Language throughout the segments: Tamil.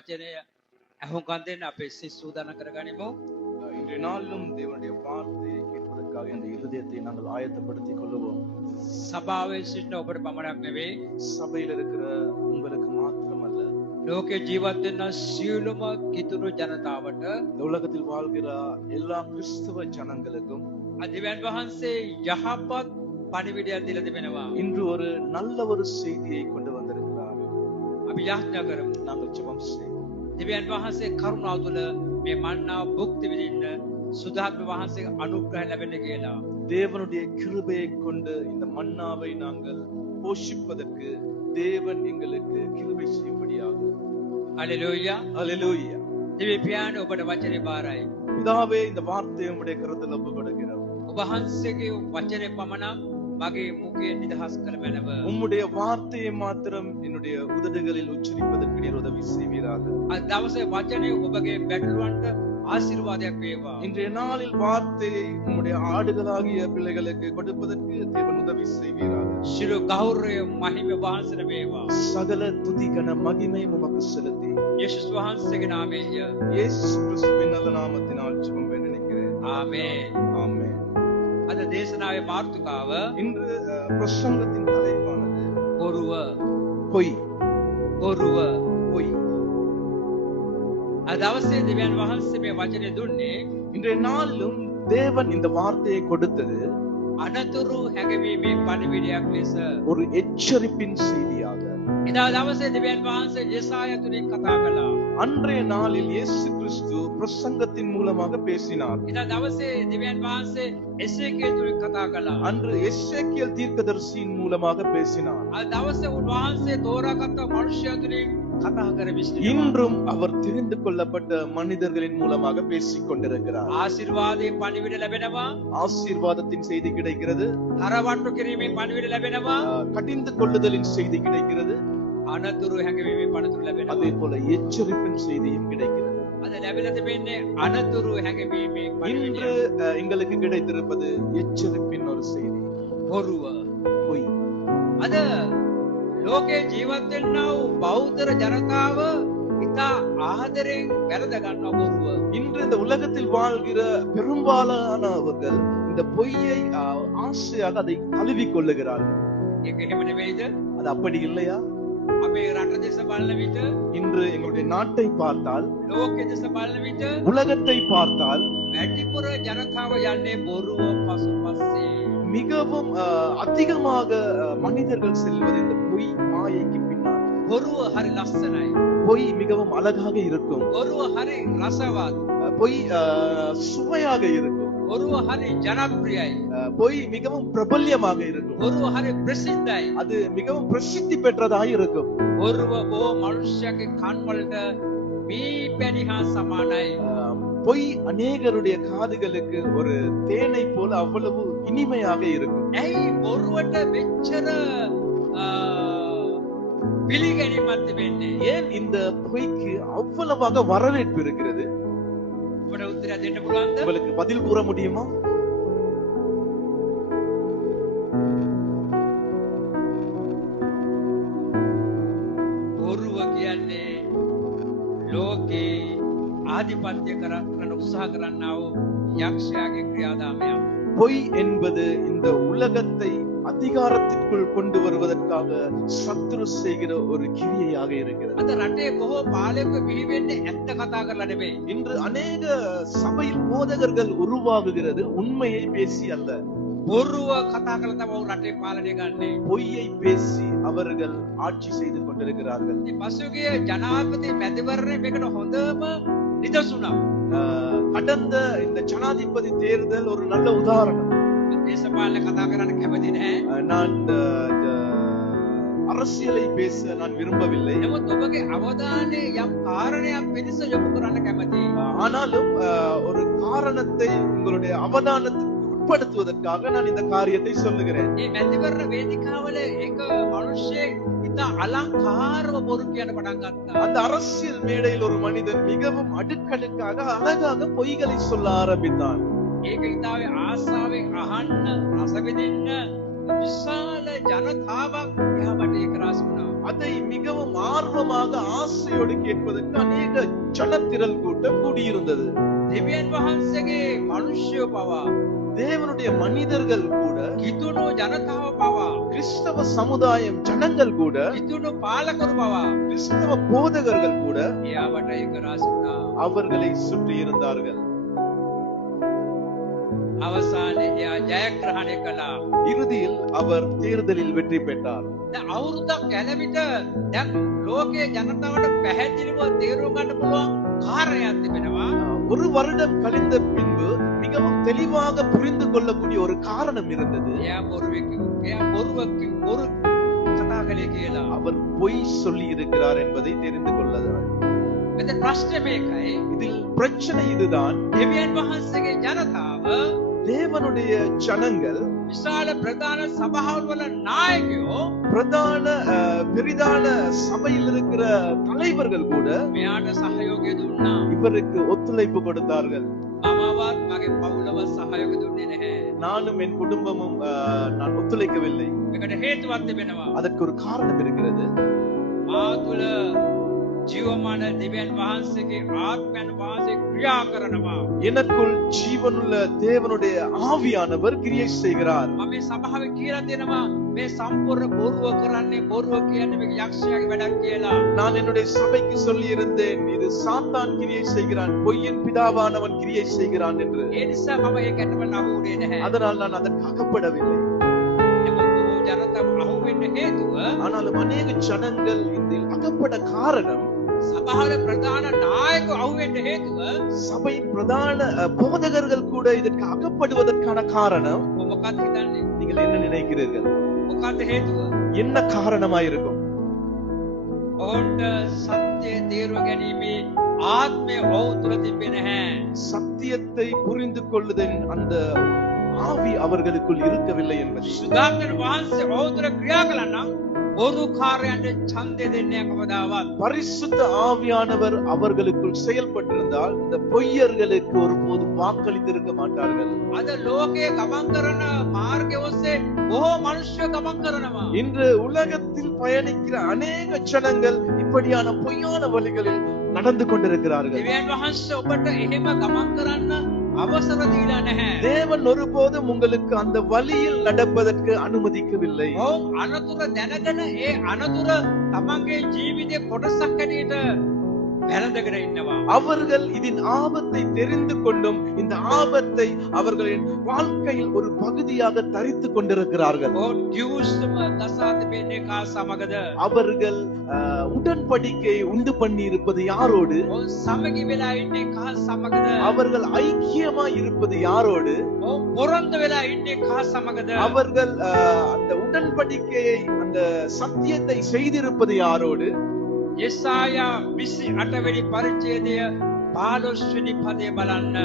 වචනය අහුම්කම් දෙන්න අපේ සිත් සූදානම් කරගනිමු. இன்றைய நாளிலும் தேவனுடைய வார்த்தையை கேட்பதற்காக இந்த இருதயத்தை நாங்கள் ஆயத்தப்படுத்திக் கொள்ளுவோம். සභාවේ සිටින ඔබට පමණක් නෙවෙයි, சபையில் இருக்கிற உங்களுக்கு மாத்திரமல்ல, ලෝකේ ජීවත් වෙන සියලුම කිතුරු ජනතාවට இந்த உலகத்தில் வாழ்கிற எல்லா கிறிஸ்தவ ஜனங்களுக்கும் අධිවැන් වහන්සේ යහපත් පණිවිඩයක් දීලා තිබෙනවා. இன்று ஒரு நல்ல ஒரு செய்தியை கொண்டு வந்திருக்கிறார். අපි යාඥා කරමු. நாங்கள் ஜெபம் செய்வோம். දෙවියන් වහන්සේ කරුණාව තුළ මේ මන්නාව භුක්ති විඳින්න සුදාත්ම වහන්සේ අනුග්‍රහ ලැබෙන්න කියලා. தேவனுடைய கிருபையை கொண்டு இந்த மன்னாவை நாங்கள் போஷிப்பதற்கு தேவன் எங்களுக்கு கிருபை செய்யும்படியாக. හලෙලූයා. அல்லேலூயா. දෙවියන් පියාණන් ඔබට වචනේ බාරයි. பிதாவே, இந்த வார்த்தையை உம்முடைய கரத்தில் ஒப்பு கொடுக்கிறோம். ඔබ වහන්සේගේ වචනේ පමණක් මගේ මුඛයෙන් නිදහස් කළ මැනව. உம்முடைய வார்த்தையை மாத்திரம் என்னுடைய உதடுகளில் உச்சரிப்பதற்கு நீர் உதவி செய்வீராக. අද දවසේ වචනේ ඔබගේ බැටළුවන්ට ආශිර්වාදයක් වේවා. இன்றைய நாளில் வார்த்தையை உம்முடைய ஆடுகளாகிய பிள்ளைகளுக்கு கொடுப்பதற்கு தேவன் உதவி செய்வீராக. ශිරු ගෞරවය මහිම වහන්සේට වේවා. சகல துதி கன மகிமை உமக்கு செலுத்தி යේසුස් වහන්සේගේ නාමයෙන් இயேசு கிறிஸ்துவின் நல்ல நாமத்தினால் ஜெபம் பண்ணி நினைக்கிறேன். ආමේන්. ஆமென். අද දේශනාවේ මාතෘකාව இன்று பிரசங்கத்தின் தலைப்பானது බොරුව. பொய். බොරුව. பொய். අද දවසේ දෙවියන් වහන්සේ මේ වචනේ දුන්නේ இன்றைய நாளிலும் தேவன் இந்த வார்த்தையை கொடுத்தது අනතුරු හැඟවීමේ පණිවිඩයක් ලෙස. ஒரு எச்சரிப்பின் செய்தியாக. එදා දවසේ දෙවියන් වහන්සේ යෙසායා තුලින් කතා කළා. அன்றைய நாளில் இயேசு கிறிஸ்து பிரசங்கத்தின் மூலமாக பேசினார். එදා දවසේ දෙවියන් වහන්සේ එසේකියල් තුලින් කතා කළා. அன்று எசேக்கியேல் தீர்க்கதரிசியின் மூலமாக பேசினார். අද දවසේ උන්වහන්සේ තෝරාගත් මනුෂ්‍යයන් තුලින් කතා කරමින් இன்றும் அவர் தெரிந்து கொள்ளப்பட்ட மனிதர்களின் மூலமாக பேசிக் கொண்டிருக்கிறார். ආශිර්වාදයේ පණිවිඩ ලැබෙනවා. ஆசீர்வாதத்தின் செய்தி கிடைக்கிறது. තරවට්ටු කිරීමේ පණිවිඩ ලැබෙනවා. கடிந்து கொள்ளுதலின் செய்தி கிடைக்கிறது. අනතුරු හැඟවීමේ පණිතුරු ලැබෙනවා. அதே போல எச்சரிப்பின் செய்தியும் கிடைக்கிறது. අද ලැබිලා තිබෙන්නේ අනතුරු හැඟවීමේ இன்று පණිවිඩය. எங்களுக்கு கிடைத்திருப்பது எச்சரிப்பின் ஒரு செய்தி. බොරුව. பொய். අද ලෝකේ ජීවත් වෙන්නා වූ බෞද්ධ ජනතාව ඉතා ආදරෙන් වැළඳ ගන්නවා බොරුව. இன்று இந்த உலகத்தில் வாழ்கிற பெரும்பாலானவர்கள் இந்த பொய்யை ஆசையாக அதை தழுவிக் கொள்ளுகிறார்கள். ඒක එහෙම නෙවෙයිද? அது அப்படி இல்லையா? අපේ රට දෙස බලන විට, இன்று எங்களுடைய நாட்டை பார்த்தால், ලෝකෙ දෙස බලන විට உலகத்தை பார்த்தால் වැඩිපුර ජනතාව යන්නේ බොරුව පසුපස්සේ. மிகவும் அதிகமாக மனிதர்கள் செல்வது இந்த பொய் மாயைக்கு பின்னால். බොරුව හරි ලස්සනයි. பொய் மிகவும் அழகாக இருக்கும். බොරුව හරි රසවත්. பொய் சுவையாக இருக்கும். බොරුව හරි ජනප්‍රියයි. பொய் மிகவும் பிரபல்யமாக இருக்கும். බොරුව හරි ප්‍රසිද්ධයි. அது மிகவும் பிரசித்தி பெற்றதாக இருக்கும். බොරුව බොහෝ මනුෂ්‍යගේ කන් වලට මී පැණි හා සමානයි. பொய் அநேகருடைய காதுகளுக்கு ஒரு தேனை போல அவ்வளவு இனிமையாக இருக்கும். ඇයි බොරුවට මෙච්චර පිළිගැනීමක් තිබෙන්නේ? ஏன் இந்த பொய்க்கு அவ்வளவாக வரவேற்பு இருக்கிறது? ඔබට උත්තරයක් දෙන්න පුළුවන්ද? உங்களுக்கு பதில் கூற முடியுமா? බොරුව කියන්නේ ලෝකේ ආධිපත්‍ය කරන උත්සාහ කරන්නා වූ යක්ෂයාගේ ක්‍රියාදාමයක්. பொய் என்பது இந்த உலகத்தை அதிகாரத்திற்குள் கொண்டு வருவதற்காக சத்துரு செய்கிற ஒரு கிரியையாக இருக்கிறது. අද රටේ බොහෝ පාලකයෝ බිහි වෙන්නේ ඇත්ත කතා කරලා නෙමෙයි. இன்று அநேக சபையில் போதகர்கள் உருவாகுகிறது உண்மையை பேசி அல்ல, බොරුව කතා කරලා තමයි රටේ පාලනය ගන්නේ. பொய்யை பேசி அவர்கள் ஆட்சி செய்து கொண்டிருக்கிறார்கள். ඉතින් පසුගිය ජනාධිපති මැතිවරණය මේකට හොඳම නිදසුනක්. கடந்த இந்த ஜனாதிபதி தேர்தல் ஒரு நல்ல உதாரணம். දේශපාලන කතා කරන්න කැමති නැහැ. நான் அரசியலை பேச நான் விரும்பவில்லை. නමුත් ඔබගේ අවධානය යම් කාරණයක් පිණිස යොමු කරන්න කැමතියි. ஆனாலும் ஒரு காரணத்தை உங்களுடைய அவதானத்துக்கு உட்படுத்துவதற்காக நான் இந்த காரியத்தை சொல்லுகிறேன். මේ මැතිවරණ වේදිකාවල එක මිනිහෙක් ඉතා අලංකාරව බොරු කියන පටන් ගත්තා. அந்த அரசியல் மேடையில் ஒரு மனிதன் மிகவும் அடுக்கடுக்காக அழகாக பொய்களை சொல்ல ஆரம்பித்தான். ඒක ඉතාවේ ආසාවෙන් අහන්න රස විඳින්න විශාල ජනතාවක් එහා බටේ රාස් වුණා. அதை மிகவும் ஆர்வமாக ஆசையோடு கேட்பதற்கு அநேக ஜனத்திரள் கூட்டம் கூடியிருந்தது. දෙවියන් වහන්සේගේ මිනිස්යෝ පවා தேவனுடைய மனிதர்கள் கூட, කිතුණු ජනතාව පවා கிறிஸ்தவ சமுதாயம் ஜனங்கள் கூட, කිතුණු පාලකරු පවා கிறிஸ்தவ போதகர்கள் கூட එයාවට එක රාශි වුණා. அவர்களை சுற்றி இருந்தார்கள். අවසානයේ එයා ජයග්‍රහණය කළා. இறுதியில் அவர் தேர்தலில் வெற்றி பெற்றார். දැන් අවුරුද්දක් යන විට දැන් ලෝකයේ ජනතාවට පැහැදිලිව තේරුම් ගන්න පුළුවන් කාරණයක් තිබෙනවා. ஒரு வருடம் கழிந்த பின்பு மிகவும் தெளிவாக புரிந்து கொள்ளக்கூடிய ஒரு காரணம் இருந்தது. එයා බොරු කතා කළේ කියලා. அவர் பொய் சொல்லி இருக்கிறார் என்பதை தெரிந்து கொள்ளலாம். මෙතන ප්‍රශ්නේ මේකයි. இதில் பிரச்சனை இதுதான். දෙවියන් වහන්සේගේ ජනතාව தேவனுடைய ஜனங்கள், විශාල ප්‍රධාන සභාවල நாயකයෝ பெரிதான சபையில் இருக்கிற தலைவர்கள் கூட මෙයාට සහයෝගය දුන්නා. இவருக்கு ஒத்துழைப்பு கொடுத்தார்கள். මමවත් මගේ පවුලවත් සහයෝගය දුන්නේ නැහැ. நானும் என் குடும்பமும் நான் ஒத்துழைக்கவில்லை. මේකට හේතුවක් තිබෙනවා. அதற்கு ஒரு காரணம் இருக்கிறது. මා තුළ ජීවමාන දෙවියන් වහන්සේගේ ආත්මයන් වහන්සේ ක්‍රියා කරනවා. எனக்குள் ஜீவனுள்ள தேவனுடைய ஆவியானவர் கிரியை செய்கிறார். මම මේ සභාවේ කියලා දෙනවා මේ සම්පූර්ණ බොරුව කරන්නේ බොරුව කියන්නේ මේක යක්ෂයාගේ වැඩක් කියලා. நான் என்னுடைய சபைக்கு சொல்லி இருந்தேன், இது சாத்தான் கிரியை செய்கிறான், பொய்யின் பிதாவானவன் கிரியை செய்கிறான் என்று. ඒ නිසා මම ඒකට අහුුනේ නැහැ. அதனால் நான் அதற்கு அகப்படவில்லை. එමත් ජනතාව අහුවෙන්න හේතුව ஆனாலும் அநேக ஜனங்கள் இதில் அகப்பட காரணம், සභාවේ ප්‍රධාන නායකයෝ අහුවෙන්න හේතුව சபையின் பிரதான போதகர்கள் கூட இதற்கு அகப்படுவதற்கான காரணம். මොකක්ද හිතන්නේ? நீங்கள் என்ன நினைக்கிறீர்கள்? මොකක්ද හේතුව? என்ன காரணமாயிருக்கும்? ඔවුන්ට සත්‍ය තේරුම් ගැනීමේ ආත්මය ඔවුන් තුළ තිබෙන්නේ නැහැ. சத்தியத்தை புரிந்து கொள்ளுதல் அந்த ஆவி அவர்களுக்குள் இருக்கவில்லை என்பது. සුදාග්‍රණ වහන්සේ ඔවුන් තුළ ක්‍රියා කළා නම් බොරු කාර්යයන්ට ඡන්දය දෙන්නේ කවදාවත්. பரிசுத்த ஆவியானவர் அவர்களுக்குள் செயல்பட்டிருந்தால் இந்த பொய்யர்களுக்கு ஒருபோது வாக்களித்திருக்க மாட்டார்கள். අද ලෝකයේ ගමන් කරන මාර්ගය ඔස්සේ බොහෝ මිනිස්සු ගමන් කරනවා. இன்று உலகத்தில் பயணிக்கிற அநேக ஜனங்கள் இப்படியான பொய்யான வழிகளில் நடந்து கொண்டிருக்கிறார்கள். දෙවියන් වහන්සේ ඔබට එහෙම ගමන් කරන්න අවසර දීලා නැහැ. தேவன் ஒருபோதும் உங்களுக்கு அந்த வழியில் நடப்பதற்கு அனுமதிக்கவில்லை. ඔවුන් අනතුර දැනගෙන ඒ අනතුර තමන්ගේ ජීවිතේ කොටසක් හැටියට වැළඳගෙන ඉන්නවා. அவர்கள் இதன் ஆபத்தை தெரிந்து கொண்டும் இந்த ஆபத்தை அவர்களின் வாழ்க்கையில் ஒரு பகுதியாக தரித்துக் கொண்டிருக்கிறார்கள். ඔවුන් කිව්ස්ම දසාත වෙන්නේ කා සමගද? அவர்கள் உடன்படிக்கையை உண்டு பண்ணி இருப்பது யாரோடு? ඔවුන් සමගි වෙලා ඉන්නේ කා සමගද? அவர்கள் ஐக்கியமாய் இருப்பது யாரோடு? ඔවුන් පොරොන්දු වෙලා ඉන්නේ කා සමගද? அவர்கள் அந்த உடன்படிக்கையை, அந்த சத்தியத்தை செய்திருப்பது யாரோடு? යෙසායා 28 වෙනි පරිච්ඡේදය 15 වෙනි පදය බලන්න.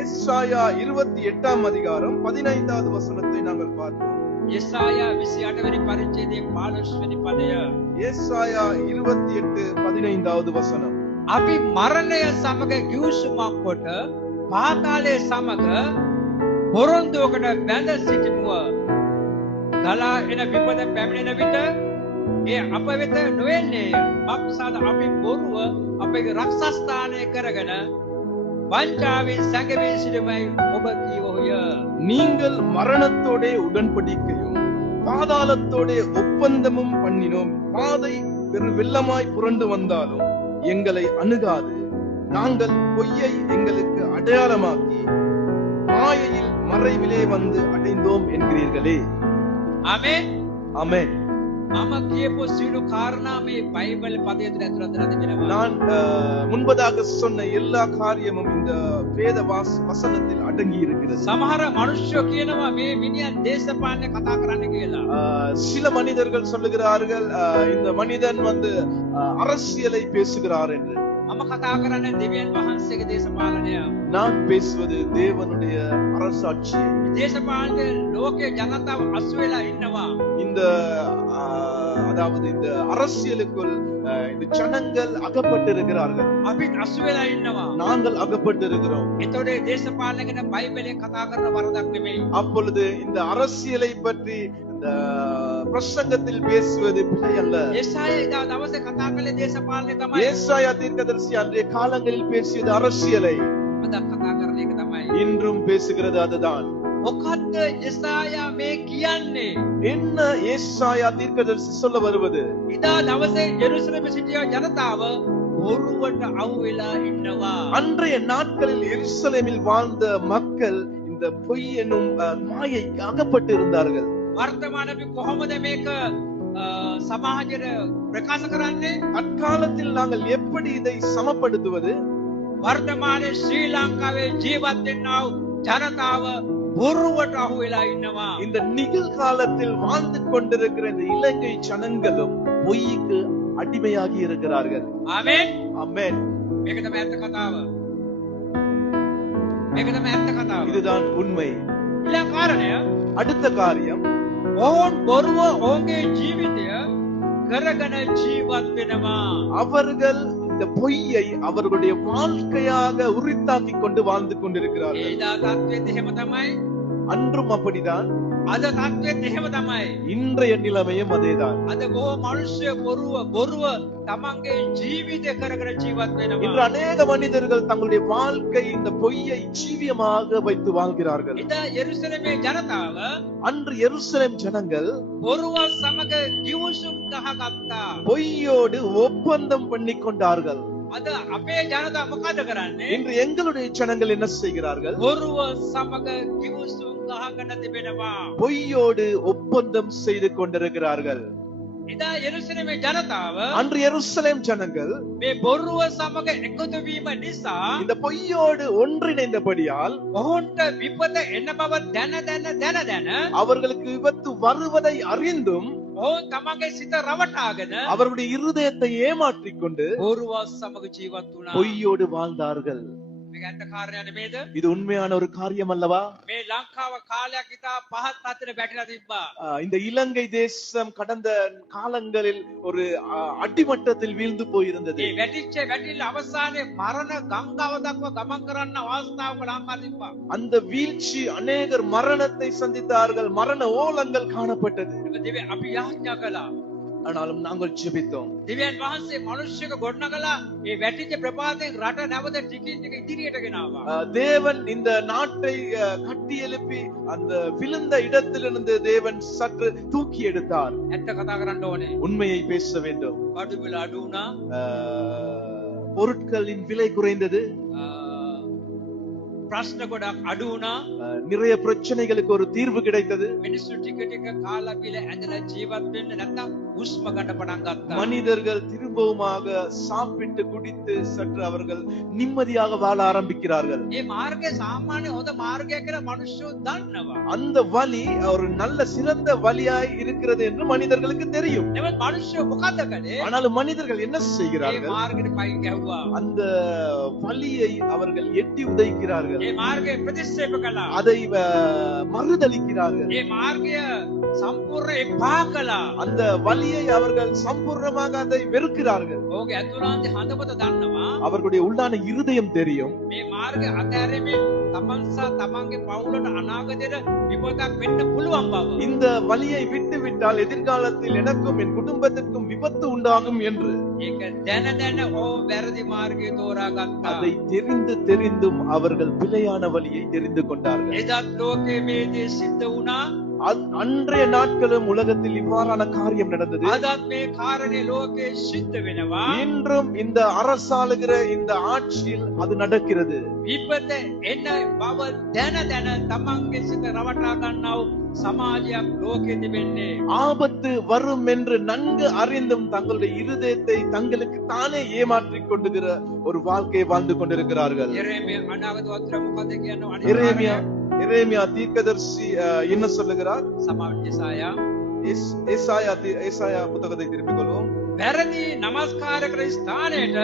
ஏசாயா 28ஆம் அதிகாரம் 15வது வசனத்தை நாங்கள் பார்ப்போம். යෙසායා 28 වෙනි පරිච්ඡේදයේ 15 වෙනි පදය. ஏசாயா 28:15வது வசனம். අපි මරණය සමග ගිවිසුමක් කොට පාතාලයේ සමග පොරොන්දුවකට බැඳ සිටිමුව. ගලා එන විපත පැමිණෙන විට ඒ අප වෙත නොවෙන්නේය. අපසාද අපි බොරුව අපේ රක්ෂස්ථානය කරගෙන වංචාවෙන් සැඟවී සිටීමයි ඔබ කීවෝය. நீங்கள் மரணத்தோடே உடன்படிக்கையும் பாதாளத்தோடே ஒப்பந்தமும் பண்ணினோம். பாதை பெரு வெள்ளமாய் புரண்டு வந்தாலும் எங்களை அணுகாது. நாங்கள் பொய்யை எங்களுக்கு அடையாளமாக்கி மாயையில் மறைவிலே வந்து அடைந்தோம் என்கிறீர்களே. ආමේන්. ஆமென். මම කියපු සියලු කාරණා මේ බයිබල් පදයේ ඇතුළත තිබෙනවා. நான் முன்பதாக சொன்ன எல்லா காரியமும் இந்த வேத வசனத்தில் அடங்கி இருக்கிறது. සමහර මිනිස්සු කියනවා මේ මිනිහා දේශපාලනේ කතා කරන්න කියලා. சில மனிதர்கள் சொல்லுகிறார்கள் இந்த மனிதன் அரசியலை பேசுகிறார் என்று. මම කතා කරන්නේ දෙවියන් වහන්සේගේ දේශපාලනය. நான் பேசுவது தேவனுடைய அரசாட்சி. දේශපාලනේ ලෝකේ ජනතාව අසු වෙලා ඉන්නවා. இந்த அதாவது இந்த அரசியலுக்குள் இந்த ஜனங்கள் அகப்பட்டிருக்கிறார்கள். අපි අසු වෙලා ඉන්නවා. நாங்கள் அகப்பட்டிருக்கிறோம். ඒතකොට දේශපාලනය ගැන බයිබලයේ කතා කරන වරදක් නෙමෙයි. அப்பொழுது இந்த அரசியலை பற்றி பிரசங்கத்தில் பேசுவது பிழை அல்ல. ඒසාය එදා දවසේ කතා කළේ දේශපාලනය තමයි. ஏசாயா தீர்க்கதரிசி அன்றைய காலங்களில் பேசியது அரசியலை, අද කතා කරන එක තමයි. இன்றும் பேசுகிறது அதுதான். මොකද්ද ඒසායා මේ කියන්නේ? என்ன ஏசாயா தீர்க்கதரிசி சொல்ல வருவது? එදා දවසේ ජෙරුසලම සිටිය ජනතාව බොරුවට අහු වෙලා ඉන්නවා. அன்றைய நாட்களில் எருசலேமில் வாழ்ந்த மக்கள் இந்த பொய் எனும் மாயைக்கு அகப்பட்டு இருந்தார்கள். වර්තමාන අපි කොහොමද මේක සමාජයට ප්‍රකාශ කරන්නේ? அக்காலத்தில் நாங்கள் எப்படி இதை சமப்படுத்துவது? වර්තමානයේ ශ්‍රී ලංකාවේ ජීවත් වෙනා ජනතාව බොරුවට අහු වෙලා ඉන්නවා. இந்த நிகழ்காலத்தில் வாழ்ந்து கொண்டிருக்கிற இந்த இலங்கை ஜனங்களும் பொய்க்கு அடிமையாகி இருக்கிறார்கள். ආමේන්. ஆமென். මේක තමයි ඇත්ත කතාව. මේක තමයි ඇත්ත කතාව. இதுதான் உண்மை. ඊළඟ කාරණය, அடுத்த காரியம், ඔවුන් බොරුව ඔවුන්ගේ ජීවිතය කරගෙන ජීවත් වෙනවා. அவர்கள் இந்த பொய்யை அவர்களுடைய வாழ்க்கையாக உரித்தாக்கி கொண்டு வாழ்ந்து கொண்டிருக்கிறார்கள். ඒදා තත්ත්වෙත් එහෙම තමයි. அன்றும் அப்படிதான், අද තත්ත්වෙත් එහෙම තමයි. இன்றைய நிலைமையும் அதேதான். අද බොහෝ මිනිස්සු බොරුව තමන්ගේ ජීවිතය කරගෙන ජීවත් இன்று වෙනවා. அநேக மனிதர்கள் தங்களுடைய வாழ்க்கை இந்த பொய்யை ஜீவியமாக வைத்து வாழ்கிறார்கள். එදා යෙරුසලමේ ජනතාව அன்று எருசலேம் ஜனங்கள் බොරුව සමග ගිවිසුම් ගහගත්තා. பொய்யோடு ஒப்பந்தம் பண்ணி கொண்டார்கள். අද අපේ ජනතාව මොකද කරන්නේ? இன்று எங்களுடைய ஜனங்கள் என்ன செய்கிறார்கள்? බොරුව සමග ගිවිසුම් ගහගෙන තිබෙනවා. பொய்யோடு ஒப்பந்தம் செய்து கொண்டிருக்கிறார்கள். එදා යෙරුසලමේ ජනතාව அன்று எருசலேம் ஜனங்கள் මේ බොරුව සමග එකතු වීම නිසා இந்த பொய்யோடு ஒன்றிணைந்தபடியால் ඔවුන්ට විපත එන බව දැන அவர்களுக்கு விபத்து வருவதை அறிந்தும் ඔවුන් තමන්ගේ සිත රවටාගෙන அவருடைய இருதயத்தை ஏமாற்றிக் கொண்டு බොරුව සමග ජීවත් වුණා. பொய்யோடு வாழ்ந்தார்கள். මේක ඇත්ත කාරණයක් නෙමේද? இது உண்மையான ஒரு காரியம் அல்லவா? මේ ලංකාව කාලයක් ඉතා පහත් තත්ත්වයට බැටලා තිබ්බා. இந்த இலங்கை தேசம் கடந்த காலங்களில் ஒரு அடிமட்டத்தில் வீழ்ந்து போயிருந்தது. මේ වැටිල්ල අවසානයේ මරණ ගංගාව දක්වා ගමන් කරන්න අවස්ථාවක ලංකාව තිබ්බා. அந்த வீழ்ச்சி அநேகர் மரணத்தை சந்தித்தார்கள், மரண ஓலங்கள் காணப்பட்டது. දෙවියන් අපි යාඥා කළා. ஆனாலும் நாங்கள் ஜெபித்தோம். දෙවියන් වහන්සේ මිනිස්සුක ගොඩනගලා මේ වැටිච්ච ප්‍රපාතයෙන් රට නැවත ටිකින් ටික ඉදිරියට ගෙනාවා. தேவன் இந்த நாட்டை கட்டி எழுப்பி அந்த விழுந்த இடத்திலிருந்து தேவன் சற்று தூக்கி எடுத்தார். ඇත්ත කතා කරන්න ඕනේ. உண்மையை பேச வேண்டும். බඩු මිල අඩු වුණා. பொருட்களின் விலை குறைந்தது. ප්‍රශ්න ගොඩක් අඩු වුණා. நிறைய பிரச்சனைகளுக்கு ஒரு தீர்வு கிடைத்தது. මිනිස්සු ටික ටික කාලා බිල ඇඳලා ජීවත් වෙන්න නැත්තම් හුස්ම ගන්න පටන් ගත්තා. மனிதர்கள் திரும்பவுமாக சாப்பிட்டு குடித்து சற்று அவர்கள் நிம்மதியாக வாழ ஆரம்பிக்கிறார்கள். මේ මාර්ගය සාමාන්‍ය හොඳ මාර්ගයක් කියලා මිනිස්සු දන්නවා. அந்த வழி ஒரு நல்ல சிறந்த வழியாய் இருக்கிறது என்று மனிதர்களுக்கு தெரியும். නමුත් මිනිස්සු මොකද කළේ? ஆனாலும் மனிதர்கள் என்ன මේ செய்கிறார்கள்? මාර්ගෙට පයින් ගැහුවා. அந்த வழியை அவர்கள் எட்டி உதைக்கிறார்கள். මේ මාර්ගය ප්‍රතික්ෂේප කළා. அதை மறுதலிக்கிறார்கள். මේ මාර්ගය සම්පූර්ණ එපා කළා. அந்த வழியை அவர்கள் சம்பூர்ணமாக அதை வெறுக்கிறார்கள். ඕකේ අතුලාන්තේ හදවත දන්නවා. அவர்களுடைய உள்ளான இருதயம் தெரியும். මේ මාර්ගය අතහැරීමෙන් තමන් සහ තමන්ගේ පවුලට අනාගතයට විපතක් වෙන්න පුළුවන් බව. இந்த வழியை விட்டு விட்டால் எதிர்காலத்தில் எனக்கும் என் குடும்பத்திற்கும் விபத்து உண்டாகும் என்று ඒක දැන ඕ වැරදි මාර්ගය තෝරාගත්තා. அதை தெரிந்தும் அவர்கள் பிழையான வழியை தெரிந்து கொண்டார்கள். එදත් ලෝකයේ මේ දේ සිද්ධ වුණා. அன்றைய நாட்களும் உலகத்தில் இவ்வாறான காரியம் நடந்தது. අදත් මේ කාරණේ ලෝකයේ සිද්ධ වෙනවා. இன்றும் இந்த அரசாளுகிற இந்த ஆட்சியில் அது நடக்கிறது. විපත එන බව දැන තමන්ගේ සිත රවටා ගන්නව සමාජයක් ලෝකෙ තිබෙන්නේ. ஆபத்து வரும் என்று நன்கு அறிந்தும் தங்களுடைய இருதயத்தை தங்களுக்கு தானே ஏமாற்றிக் கொண்டுகிற ஒரு வாழ்க்கையை வாழ்ந்து கொண்டிருக்கிறார்கள். எரேமியா அநாகත වතුර මොකද කියන්නේ? எரேமியா தீர்க்கதரிசி என்ன சொல்லுகிறார்? සමාවෙන්න ஏசாயா புத்தகத்தை திருப்பிக் கொள்வோம். වැරදි නමස්කාර කර ස්ථානයට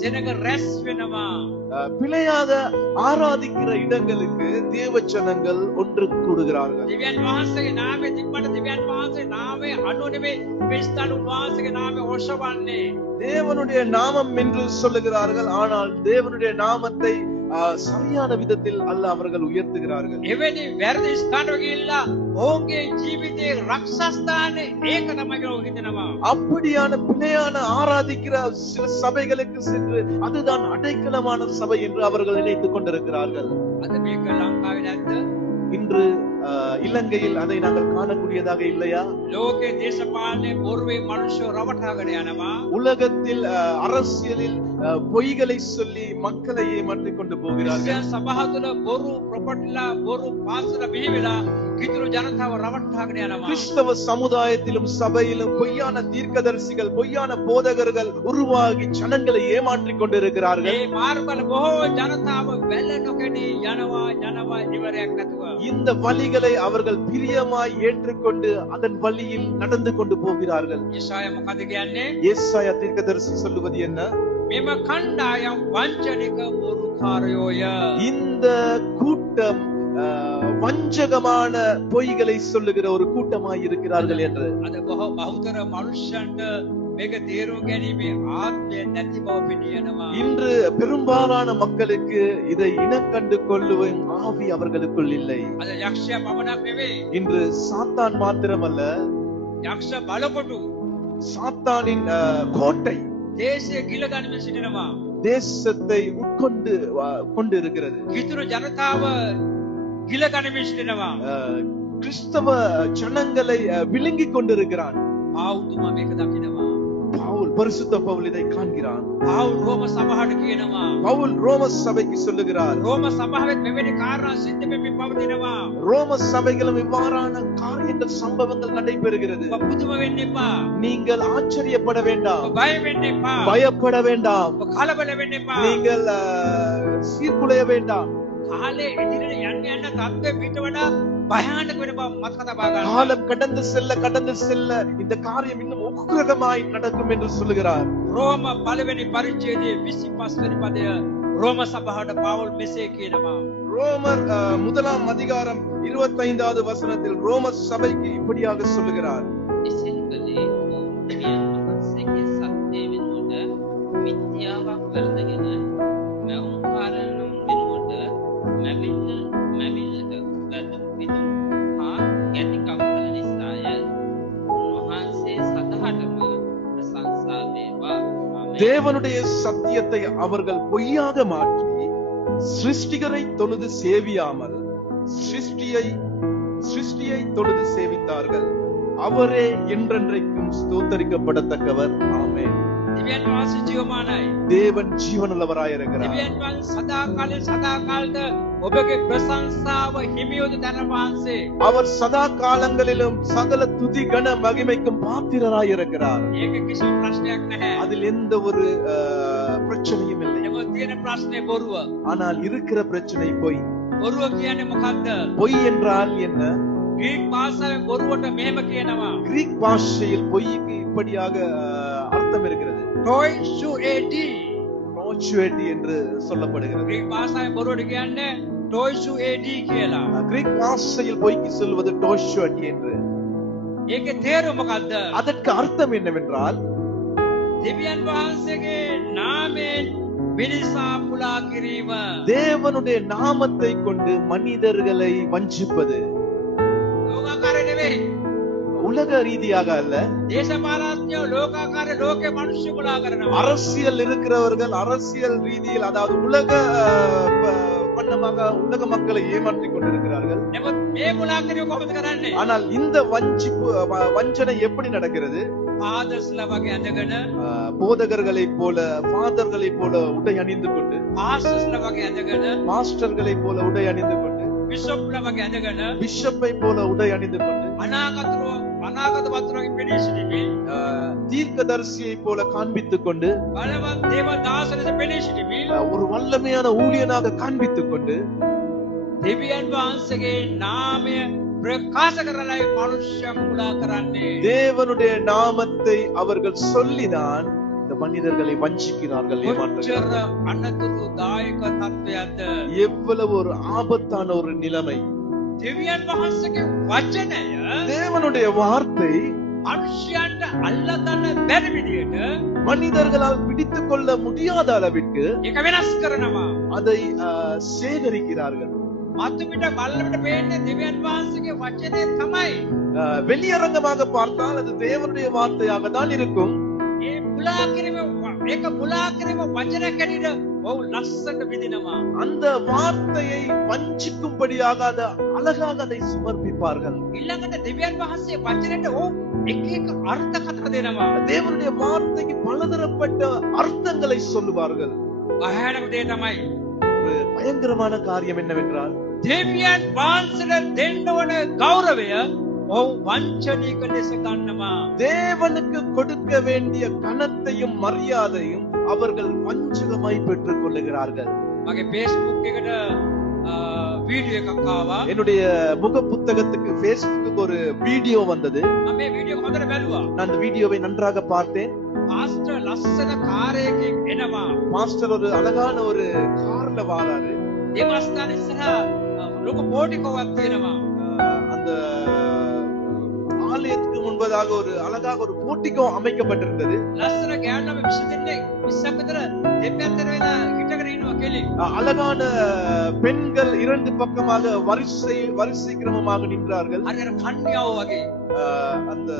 සෙනඟ රැස් වෙනවා. பிழையாக ஆராதிக்கிற இடங்களுக்கு தேவச்சனங்கள் ஒன்று கூடுகிறார்கள். දෙවියන් වහන්සේගේ නාමය තිබ්බට දෙවියන් වහන්සේ නාමය අනුව නෙමෙයි මේ ස්ථාන වහන්සේගේ නාමය ඔසවන්නේ. தேவனுடைய நாமம் என்று சொல்லுகிறார்கள், ஆனால் தேவனுடைய நாமத்தை சரியான விதத்தில் அல்ல அவர்கள் உயர்த்துகிறார்கள். එවැනි වැරදි ස්ථානවල ගිහිල්ලා ඔවුන්ගේ ජීවිතේ රක්ෂස්ථානේ ඒක තමයි කියලා හිතනවා. அப்படியான பிழையான ஆராதிக்கிற சில சபைகளுக்கு சென்று அதுதான் அடைக்கலமான சபை என்று அவர்கள் நினைத்துக் கொண்டிருக்கிறார்கள். අද මේක ලංකාවේ නැද්ද? இன்று இலங்கையில் அதை நாங்கள் காணக்கூடியதாக இல்லையா? ලෝකේ දේශපාලනේ බොරුවේ මිනිස්සු රවටාගෙන යනවා. உலகத்தில் அரசியலில் பொய்களை சொல்லி மக்களை ஏமாற்றிக் கொண்டு போகிறார்கள். ක්‍රිස්තියානි සභාව තුළ බොරු ප්‍රොපර්ටිලා බොරු පාසල බිහිවෙලා කිතුරු ජනතාව රවටාගෙන යනවා. கிறிஸ்தவ சமுதாயத்திலும் சபையிலும் பொய்யான தீர்க்கதரிசிகள் பொய்யான போதகர்கள் உருவாகி ஜனங்களை ஏமாற்றிக் கொண்டிருக்கிறார்கள். මේ මාර්ගවල බොහෝ ජනතාව වැළ නොකඩී යනවා ඉවරයක් නැතුව. இந்த வழிகளை அவர்கள் பிரியமாய் ஏற்றுக்கொண்டு அதன் வழியில் நடந்து கொண்டு போகிறார்கள். யெசாயா මොකද කියන්නේ? ஏசாயா தீர்க்கதரிசி சொல்லுவது என்ன? මෙම කණ්ඩායම් වංචනික බොරුකාරයෝය. இந்த கூட்டம் வஞ்சகமான பொய்களை சொல்லுகிற ஒரு கூட்டமாய் இருக்கிறார்கள் என்று. අද බොහෝ බහුතර මනුෂ්‍යයන්ට මේක තේරුම් ගැනීමේ ආත්මය නැති බව පිළියනවා. இன்று பெரும்பாலான மக்களுக்கு இதை இனக்கண்டு கொள்ளும் ஆவி அவர்களுக்குள் இல்லை. අද යක්ෂයා පමණක් නෙවෙයි. இன்று சாத்தான் மாத்திரமல்ல, යක්ෂ බලකොටු சாத்தானின் கோட்டை දේශය ගිලගනිමින් සිටිනවා. தேசத்தை உட்கொண்டு கொண்டு இருக்கிறது. කිතුරු ජනතාව ගිලගනිමින් සිටිනවා. கிறிஸ்தவ ஜனங்களை விழுங்கிக் கொண்டிருக்கிறான். ආවුතුමා මේක දකිනවා. பவுல், பரிசுத்த பவுல் இதை காண்கிறான். ආවුල් රෝම සභාවට කියනවා. பவுல் ரோம சபைக்கு சொல்லுகிறார், රෝම සභාවෙත් මෙවැනි කාරණා සිද්ධ වෙමින් පවතිනවා. ரோம சபைகளும் இவ்வாறான காரியங்கள் சம்பவங்கள் நடைபெறுகிறது. ඔබ පුදුම වෙන්න එපා. நீங்கள் ஆச்சரியப்பட வேண்டாம், ඔබ බය වෙන්න එපා. பயப்பட வேண்டாம், ඔබ කලබල වෙන්න එපා. நீங்கள் சீர்குலைய வேண்டாம். කාලේ ඉදිරියට යන්න යන්න තත්ත්වය පිට වඩා භයානක වෙන බව මතක තබා ගන්න. காலம் கடந்து செல்ல இந்த காரியம் இன்னும் உக்கிரகமாய் நடக்கும் என்று சொல்லுகிறார். රෝම පළවෙනි පරිච්ඡේදයේ 25 වෙනි පදය රෝම සභාවට පවුල් මෙසේ කියනවා. ரோமர் முதலாம் அதிகாரம் 25வது வசனத்தில் ரோம சபைக்கு இப்படியாக சொல்லுகிறார். එසේම කළේ ඔවුන් දෙවියන් වහන්සේගේ සත්‍ය වෙනුවට මිත්‍යාවක් වැළඳගෙන මවුන් කාරණම් වෙනුවට මැවිල්ලක විදුම් හා ගැති කම්කල නිසාය. උන්වහන්සේ සදහටම ප්‍රශංසා වේවා. ආමේන්. தேவனுடைய சத்தியத்தை அவர்கள் பொய்யாக மாற்றி சிருஷ்டிகரை தொழுது சேவியாமல் சிருஷ்டியை தொழுது சேவித்தார்கள். அவரே என்றென்றைக்கும் ஸ்தோத்தரிக்கப்படத்தக்கவர். ஆமென். දිව්‍යන් වහන්සේ ජීවමානයි. தேவன் ஜீவனுள்ளவராயிருக்கிறார். දිව්‍යන් වහන්සේ සදාකාලයට ඔබගේ ප්‍රශංසාව හිමියොද දන වහන්සේ. அவர் சதா காலங்களிலும் சகல துதி கன மகிமைக்கும் பாத்திரராயிருக்கிறார். ඒක කිසිම ප්‍රශ්නයක් නැහැ. அதில் எந்த ஒரு பிரச்சனையும் இல்லை. නමුත් තියෙන ප්‍රශ්නේ බොරුව. ஆனால் இருக்கிற பிரச்சனை பொய். බොරුව කියන්නේ මොකක්ද? பொய் என்றால் என்ன? ග්‍රීක භාෂාවෙන් බොරුවට මෙහෙම කියනවා. கிரீக் பாஷையில் பொய்க்கு இப்படியாக அர்த்தம் இருக்கிறது. toisuedi. நோச்சுவேட்டி என்று சொல்லப்படுகிறது. ග්‍රීක භාෂාවෙන් බොරුවට කියන්නේ toisuedi කියලා. கிரீக் பாஷையில் பொய்க்கு சொல்வது டோஷுவேட்டி என்று. ඒකේ තේරුම මොකද්ද? அதற்கு அர்த்தம் என்னவென்றால் දෙවියන් වහන්සේගේ නාමයෙන් මිනිසා පුලා කිරීම. தேவனுடைய நாமத்தை கொண்டு மனிதர்களை வஞ்சிப்பது. ලෝකාකාරය නෙවෙයි. உலக ரீதியாக அல்ல. දේශපාලඥයෝ ලෝකාකාරය ලෝකේ මිනිස්සු පුලා කරනවා. அரசியல் இருக்கிறவர்கள் அரசியல் ரீதியில் அதாவது உலக வண்ணமாக உலக மக்களை ஏமாற்றிக் கொண்டிருக்கிறார்கள். නමුත් මේ පුලා කිරීම කොහොමද කරන්නේ? ஆனால் இந்த வஞ்சனை எப்படி நடக்கிறது? ආදර්ශලා වගේ අඳගෙන, போதகர்களைப் போல ஃபாதர்களைப் போல உடை அணிந்து கொண்டு, ආස්ස්ලා වගේ අඳගෙන, மாஸ்டர்களைப் போல உடை அணிந்து கொண்டு, බිෂොප්ලා වගේ අඳගෙන, பிஷப்பை போல உடை அணிந்து கொண்டு, අනාගත වතුරගේ පෙනී සිටිමින්, தீர்க்கதரிசியை போல காண்பித்துக் கொண்டு, බලවත් දේව දාස ලෙස පෙනී සිටිමින්, ஒரு வல்லமையான ஊழியனாக காண்பித்துக் கொண்டு, දෙවියන් වහන්සේගේ නාමය ප්‍රකාශ කරලා මනුෂ්‍යයන් පුලා කරන්නේ. தேவனுடைய நாமத்தை அவர்கள் சொல்லிதான் இந்த மனிதர்களை வஞ்சிக்கிறார்கள், ஏமாற்றுகிறார்கள். කොච්චර අනතුරු දායක තත්වයක්ද? எவ்வளவு ஒரு ஆபத்தான ஒரு நிலைமை. දෙවියන් වහන්සේගේ වචනය தேவனுடைய வார்த்தை මනුෂ්‍යයන්ට අල්ලගන්න බැරි විදියට மனிதர்களால் பிடித்துக் கொள்ள முடியாத அளவிற்கு ඒක වෙනස් කරනවා. அதை சேகரிக்கிறார்கள். මතු පිට බල්ලමිට පේන්නේ දෙවියන් වහන්සේගේ වචනේ තමයි. வெளியரங்கமாக பார்த்தால் அது தேவனுடைய வார்த்தையாக தான் இருக்கும். ඒ මුලා කිරීම ඒක මුලා කිරීම වචනයක් ඇටියට ඔව් ලස්සනට විදිනවා. அந்த வார்த்தையை வஞ்சிக்கும்படியாக அழகாக அதை சமர்ப்பிப்பார்கள். ඊළඟට දෙවියන් වහන්සේ වචනෙට ඔව් එක එක අර්ථ කතා දෙනවා. தேவனுடைய வார்த்தைக்கு பலதரப்பட்ட அர்த்தங்களை சொல்லுவார்கள். භයානක දේ තමයි ஒரு பயங்கரமான காரியம் என்னவென்றால் දෙවියන් වහන්සේට දෙන්න ඕන ගෞරවය ඔව් වංචනික ලෙස ගන්නවා. தேவனுக்கு கொடுக்க வேண்டிய கனத்தையும் மரியாதையும் அவர்கள் வஞ்சகமாய் பெற்றுக் கொள்ளுகிறார்கள். මගේ Facebook එකට වීඩියෝ එකක් ආවා. என்னுடைய முக புத்தகத்துக்கு Facebookக்கு ஒரு வீடியோ வந்தது. මම මේ වීඩියෝ හොඳට බැලුවා. நான் அந்த வீடியோவை நன்றாக பார்த்தேன். පාස්ටර් ලස්සන කාර් එකකින් එනවා. மாஸ்டர் ஒரு அழகான ஒரு கார்ல வாராரு. දේවස්ථාන ඉස්සරහා ලොකු පෝටිකෝවක් තියෙනවා. அந்த ஆலயத்துக்கு முன்பதாக ஒரு அழகாக ஒரு போர்ட்டிகோ அமைக்கப்பட்டிருந்தது. ලස්සන ගෑනුම 20 දෙනෙක් 20ක් විතර දෙපැත්තට වෙලා හිටගෙන ඉන්නවා කෙලි. அழகான பெண்கள் இரண்டு பக்கமாக வரிசை கிரமமாக நின்றார்கள். හරියට කන්‍යාව වගේ. அந்த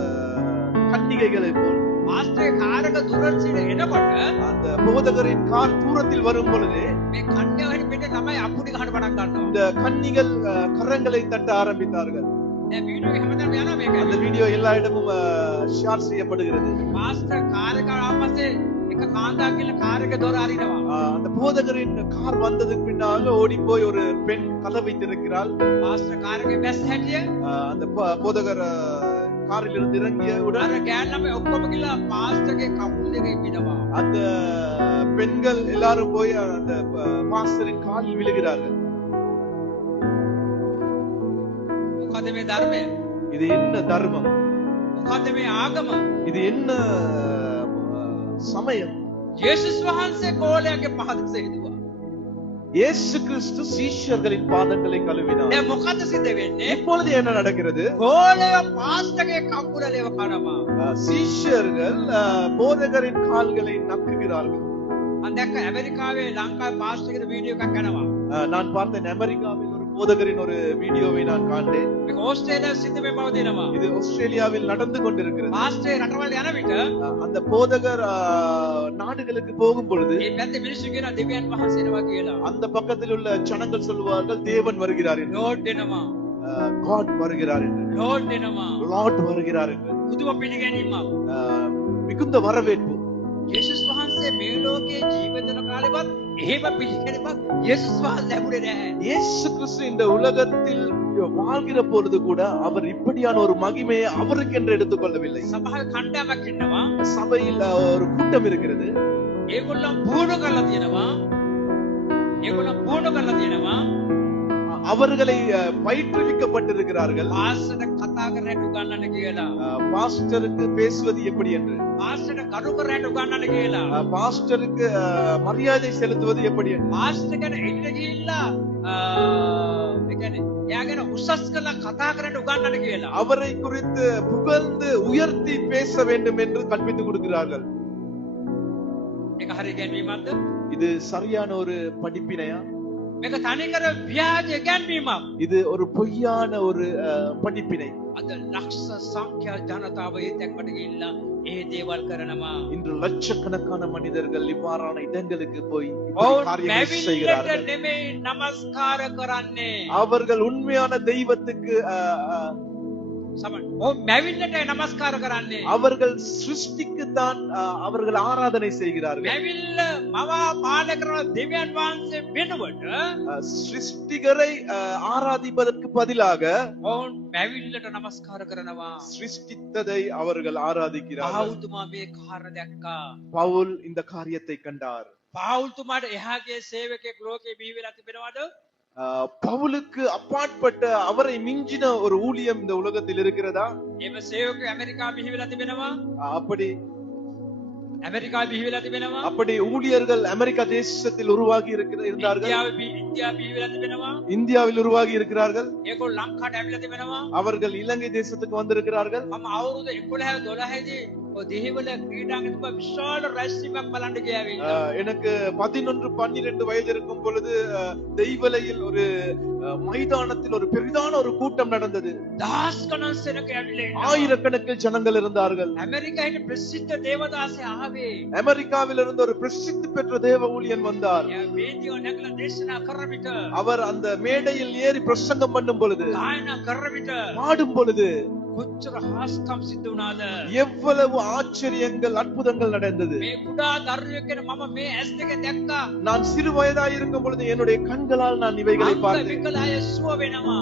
கன்னிகைகளை போல். පාස්ටර් කාර් එක දුරින් සිට එනකොට அந்த போதகரின் கார் தூரத்தில் வரும் பொழுது මේ කන්‍යාවට පිට ළමයි අප්පුඩි ගහන්න පටන් ගන්නවා. இந்த கன்னிகள் கரங்களை தட்ட ஆரம்பித்தார்கள். දැන් වීඩියෝ එක හැමදාම යනවා මේක. அந்த வீடியோ எல்லா இடமும் ஷேர் செய்யப்படுகிறது. පාස්ටර් කාර් එක ආපස්සේ එක කාන්දා කියලා කාර් එක දොර අරිනවා. அந்த போதகரின் கார் வந்ததுக்கு பின்னால ஓடி போய் ஒரு பெண் கதவை திறக்கிறாள். පාස්ටර් කාර් එකේ බැස් හැටිය அந்த போதகர் காரில் இருந்து இறங்கியவுடன் අර ගෑන් ළමයි ඔක්කොම ගිහලා පාස්ටර්ගේ කකුල් දෙක ඉපිනවා. அந்த பெண்கள் எல்லாரும் போய் அந்த பாஸ்டரின் காலில் விழுகிறார்கள். මොකද මේ ධර්මය? இது என்ன தர்மம்? මොකද මේ ආගම? இது என்ன சமயம்? යේසුස් වහන්සේ කෝලයාගේ පාද සේදුවා. இயேசு கிறிஸ்து சீஷர்களின் பாதங்களை கழுவினார். දැන් මොකද සිද්ධ වෙන්නේ? இப்பொழுது என்ன நடக்கிறது? කෝලයා පාස්ටර්ගේ කකුල ලේව කනවා. சீஷர்கள் போதகரின் கால்களை நக்குகிறார்கள். අද දැක්ක ඇමරිකාවේ ලංකාවේ පාස්ටර්ගේ වීඩියෝ එකක් යනවා. நான் பார்த்தேன் அமெரிக்காவில் ஒரு போதகரின் ஒரு வீடியோவை நான் காண்டேன். මේක ඕස්ට්‍රේලියාවේ සිද්ධ වෙ බව දෙනවා. இது ஆஸ்திரேலியாவில் நடந்து கொண்டிருக்கிறது. පාස්ටර් රටවල් යන විට அந்த போதகர் நாடுகளுக்கு போகும் பொழுது මේ පැත්තේ මිනිස්සු කියන දෙවියන් වහන්සේ එනවා කියලා. அந்த பக்கத்தில் உள்ள ஜனங்கள் சொல்லுவார்கள் தேவன் வருகிறார் என்று. ලෝඩ් එනවා. God வருகிறார் என்று. ලෝඩ් එනවා. Lord வருகிறார் என்று. බුදුම පිළිගැනීමක්. மிகுந்த வரவேற்பு. යේසුස් වහන්සේ මේ ලෝකේ ජීවිතන කාලෙවත් එහෙම පිළිගැනීමක් යේසුස් වහන්සේ ලැබුණේ නැහැ. இயேசு கிறிஸ்து இந்த உலகத்தில் வாழ்கிற பொழுது கூட அவர் இப்படியான ஒரு மகிமையை அவருக்கு என்று எடுத்துக்கொள்ளவில்லை. සභාවේ කණ්ඩායමක් ඉන්නවා. சபையில் ஒரு கூட்டம் இருக்கிறது. ඒගොල්ලන් පුහුණු කරලා තියෙනවා. அவர்களை பயிற்றுவிக்கப்பட்டிருக்கிறார்கள். පාස්ටර්ට කතා කරන්න උගන්වන්න කියලා. பாஸ்டருக்கு பேசுவது எப்படி என்று. පාස්ටර්ට කරු කරන්න උගන්වන්න කියලා. பாஸ்டருக்கு மரியாதை செலுத்துவது எப்படி என்று. පාස්ටර් ගැන එන්න ගිහිල්ලා ඒ කියන්නේ එයා ගැන උසස් කරලා කතා කරන්න උගන්වන්න කියලා. அவரை குறித்து புகழ்ந்து உயர்த்தி பேச வேண்டும் என்று கற்பித்துக் கொடுக்கிறார்கள். ඒක හරිය ගැන්වීමක්ද? இது சரியான ஒரு படிப்பினையா? මේක තනිකර ව්‍යාජ ගැන්වීමක්. இது ஒரு பொய்யான ஒரு படிப்பினை. අද ලක්ෂ සංඛ්‍යා ජනතාව ඒ තැන්කට ගිහිල්ලා ඒ දේවල් කරනවා. இன்று லட்சக்கணக்கான மனிதர்கள் இவ்வாறான இடங்களுக்கு போய் ඔවුන් காரியங்களை செய்கிறார்கள். මැවිල්ලට නෙමෙයි නමස්කාර කරන්නේ. அவர்கள் உண்மையான தெய்வத்துக்கு ඔවුන් මැවිල්ලට නමස්කාර කරන්නේ. அவர்கள் சிருஷ்டிக்கு தான் அவர்கள் ஆராதனை செய்கிறார்கள். මැවිල්ල මවා පාලනය කරන දෙවියන් වහන්සේ වෙනුවට சிருஷ்டிகரை ஆராதிப்பதற்கு பதிலாக ඔවුන් මැවිල්ලට නමස්කාර කරනවා. சிருஷ்டித்ததை அவர்கள் ஆராதிக்கிறார்கள். පාවුල්තුමා මේ කාර්ය දැක්කා. பவுல் இந்த காரியத்தை கண்டார். පාවුල්තුමාට එහාගේ සේවකයෙක් ලෝකේ බිහි වෙලා තිබෙනවද? பவுலுக்கு அப்பாற்பட்ட அவரை மிஞ்சின ஒரு ஊழியம் இந்த உலகத்தில் இருக்கிறதா? එම සේවකයෙක් ඇමරිකාව බිහි වෙලා තිබෙනවා. அப்படி ඇමරිකාවේ බිහි වෙලා තිබෙනවා. அப்படி ஊழியர்கள் அமெரிக்கா தேசத்தில் உருவாகி இருந்தார்கள். ඉන්දියාවේ බිහි වෙලා තිබෙනවා. இந்தியாவில் உருவாகி இருக்கிறார்கள். ඒගොල්ලෝ ලංකාවට ඇවිල්ලා තිබෙනවා. அவர்கள் இலங்கை தேசத்துக்கு வந்திருக்கிறார்கள். මම අවුරුදු 11 12 දී ඔය දෙහිවල ක්‍රීඩාංගණයට විශාල රැස්වීමක් බලන්න ගියාවේ. எனக்கு 11 12 வயது இருக்கும் பொழுது தெய்வலையில் ஒரு மைதானத்தில் ஒரு பெரிதான ஒரு கூட்டம் நடந்தது. දහස් ගණන් සෙනග ඇවිල්ලා ඉන්නවා. ஆயிரக்கணக்கில் ஜனங்கள் இருந்தார்கள். ඇමරිකාවේ ප්‍රසිද්ධ දේවදාසයා ආවේ. அமெரிக்காவில் இருந்து ஒரு பிரசித்தி பெற்ற தேவ ஊழியன் வந்தார். එයා වීඩියෝ නැගලා දේශනා කරන විට அவர் அந்த மேடையில் ஏறி பிரசங்கம் பண்ணும் பொழுது, ගායනා කරන විට பாடும் பொழுது කොච්චර හාස්කම් සිද්ධ වුණාද? எவ்வளவு ஆச்சரியங்கள் அற்புதங்கள் நடந்தது. මේ කුඩා දරුවෙක් කෙන මම මේ ඇස් දෙක දැක්කා. நான் சிறு வயதாய் இருக்கும் பொழுது என்னுடைய கண்களால் நான் இவைகளை பார்த்தேன். විකලාය සුව වෙනවා.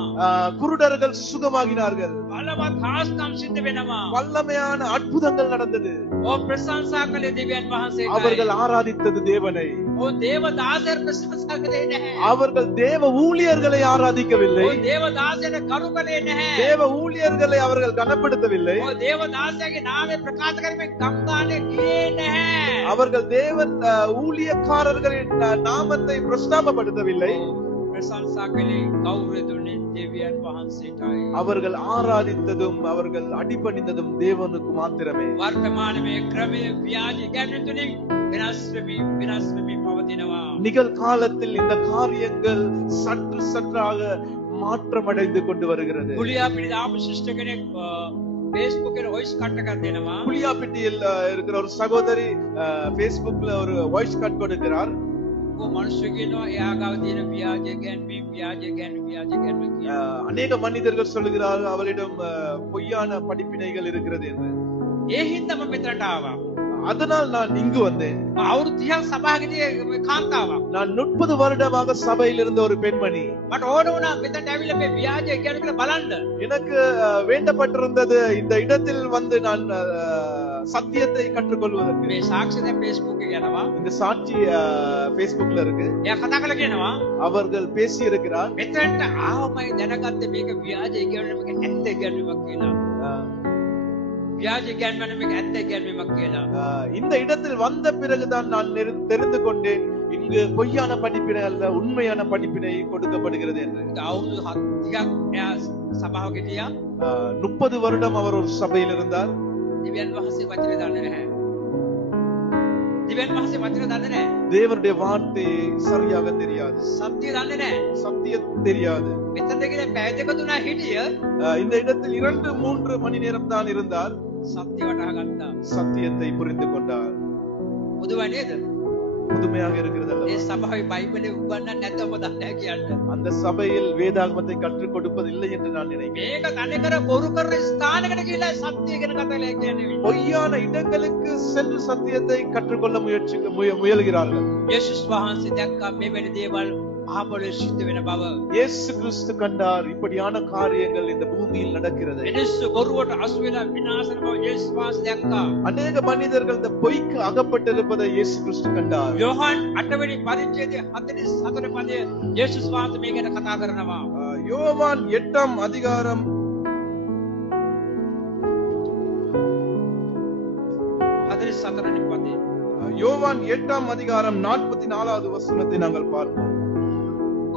குருடர்கள் சுகமாகினார்கள். බලවත් හාස්කම් සිද්ධ වෙනවා. வல்லமையான அற்புதங்கள் நடந்தது. ඕ ප්‍රශංසා කළේ දෙවියන් වහන්සේට. அவர்கள் ஆராதித்தது தேவனை. ඕ දේවදාසයන් ප්‍රශංසා කළේ නැහැ. அவர்கள் தேவ ஊழியர்களை ஆராதிக்கவில்லை. ඕ දේවදාසයන් කරු කළේ නැහැ. தேவ ஊழியர்களை அவர்கள் கனப்படுத்தவில்லை. ඕ දේවදාසයාගේ නාමය ප්‍රකාශ කරමින් ගම්මානේ ගියේ නැහැ. அவர்கள் தேவன் ஊழியக்காரர்களின் நாமத்தை பிரஸ்தாபப்படுத்தவில்லை. ප්‍රශංසා කළේ ගෞරව දුන්නේ දෙවියන් වහන්සේටයි. அவர்கள் ஆராதித்ததும் அவர்கள் அடிபணிந்ததும் தேவனுக்கு மாத்திரமே. වර්තමානයේ ක්‍රමයේ ව්‍යාජ ගැන්වෙතුලින් විනාශ වෙමින් පවතිනවා. நிகழ்காலத்தில் இந்த காரியங்கள் சற்று சற்றாக மாற்றமடைந்து கொண்டு வருகிறது. කුලියා පිළිද ආපු ශිෂ්ට කෙනෙක් Facebook එකේ වොයිස් කට් එකක් දෙනවා. புளியாப்பிட்டியில் இருக்கிற ஒரு சகோதரி Facebookல ஒரு வாய்ஸ் கட் கொடுக்கிறார். ඕ මිනිස්සු කියනවා එයා ගාව තියෙන ව්‍යාජ ගැන්වීම කියලා. அநேக மனிதர்கள் சொல்லுகிறார்கள் அவளிடம் பொய்யான படிப்பினைகள் இருக்கிறது என்று. ඒ හින්දා මම මෙතනට ආවා. அதனால் நான் இங்கு வந்தேன். අවුරුදු 30ක් සභාවකදී කාන්තාවක්. நான் 30 வருடமாக சபையில் இருந்த ஒரு பெண்மணி. මට ඕන වුණා මෙතනට ඇවිල්ලා මේ ව්‍යාජ ගැන කියලා බලන්න. எனக்கு வேண்டப்பட்டிருந்தது இந்த இடத்தில் வந்து நான் சத்தியத்தை கற்றுக்கொள்வதற்கு. මේ සාක්ෂි දැන් Facebook එකේ යනවා. இந்த சாட்சி Facebookல இருக்கு. එයා කතා කළා කියනවා அவர்கள் பேசி இருக்கிறார். මෙතනට ආවමයි දැනගත්තේ මේක ව්‍යාජ ගැනීමක් ඇත්ත ගැනීමක් කියලා. ව්‍යාජ ගැනීමක් මේක ඇත්ත ගැනීමක් කියලා. இந்த இடத்தில் வந்த பிறகுதான் நான் தெரிந்து கொண்டேன் இங்கு பொய்யான படிப்பினை அல்ல உண்மையான படிப்பினை கொடுக்கப்படுகிறது என்று. අවුරුදු 7ක් එයා සභාවක හිටියා. 30 வருடம் அவர் ஒரு சபையில் இருந்தார். දිව්‍යන් වහන්සේ වචනේ දන්නේ නැහැ. දිව්‍යන් වහන්සේ වචනේ දන්නේ නැහැ. தேவனுடைய வார்த்தை சரியாக தெரியாது. සත්‍ය දන්නේ නැහැ. சத்தியம் தெரியாது. මෙතනට ගිහින් පැය දෙක තුනක් හිටිය. இந்த இடத்தில் 2-3 மணி நேரம் தான் இருந்தார். සත්‍ය වටහා ගත්තා. சத்தியத்தை புரிந்து கொண்டார். බුදුවයි නේද? புதுமையாக இருக்கிறது ඒ அல்லவா? සභාවේ බයිබලේ උගන්වන්න නැතම දන්නේ කියන්න. அந்த சபையில் வேதாகமத்தை கற்றுக் கொடுப்பதில்லை என்று நான் நினைக்கிறேன். මේක තනිකර බොරු කරන ස්ථානකට ගිහිල්ලා සත්‍ය ඉගෙන ගන්න කියන්නේ. பொய்யான இடங்களுக்கு சென்று சத்தியத்தை கற்றுக்கொள்ள முயல்கிறார்கள். යේසුස් වහන්සේ දැක්කා මේ වැනි දේවල් ආපොලේ සිද්ධ වෙන බව. இயேசு கிறிஸ்து கண்டார் இப்படியான காரியங்கள் இந்த பூமியில் நடக்கிறது. මිනිස්සු බොරුවට අසු වෙලා විනාශ වෙන බව යේසුස් වහන්සේ දැක්කා. அநேக மனிதர்கள் இந்த பொய்க்கு அகப்பட்டிருப்பதை இயேசு கிறிஸ்து கண்டார். யோவான் 8 වෙනි පරිච්ඡේදයේ 44 පදයේ යේසුස් වහන්සේ මේ ගැන කතා කරනවා. யோவான் 8ஆம் அதிகாரம் 44 වෙනි පදයේ யோவான் 8ஆம் அதிகாரம் 44வது வசனத்தை நாங்கள் பார்ப்போம்.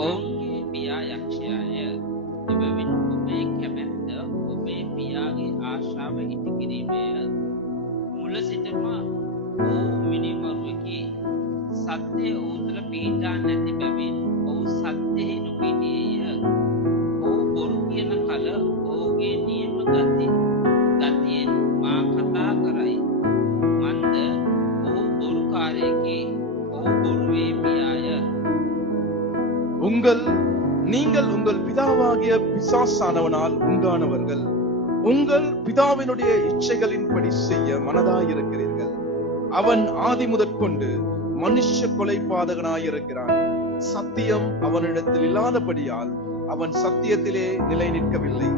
ඔවුන්ගේ පියා යක්ෂයාය. එබැවින් ඔබේ කැමැත්ත ඔබේ පියාගේ ආශාව ඉටු කිරීමය. මුල සිටම ඔහු මිනිමරුවෙකි. සත්‍යය ඔහු තුළ පිහිටා නැති බැවින් ඔහු සත්‍යෙහි නොපිහිටියේය. ඔහු බොරු කියන කල ඔහුගේ නියම ගතියෙන් මා කතා කරයි. මන්ද ඔහු බොරුකාරයෙකි. ඔහු බොරුවේ පියාය. நீங்கள் உங்கள் பிதாவாகிய பிசாசானவனால் உண்டானவர்கள். உங்கள் பிதாவினுடைய இச்சைகளின்படி செய்ய மனதாயிருக்கிறீர்கள். அவன் ஆதி முதற்கொண்டு மனுஷ கொலைபாதகனாயிருக்கிறான். சத்தியம் அவனிடத்தில் இல்லாதபடியால் அவன் சத்தியத்திலே நிலை நிற்கவில்லை.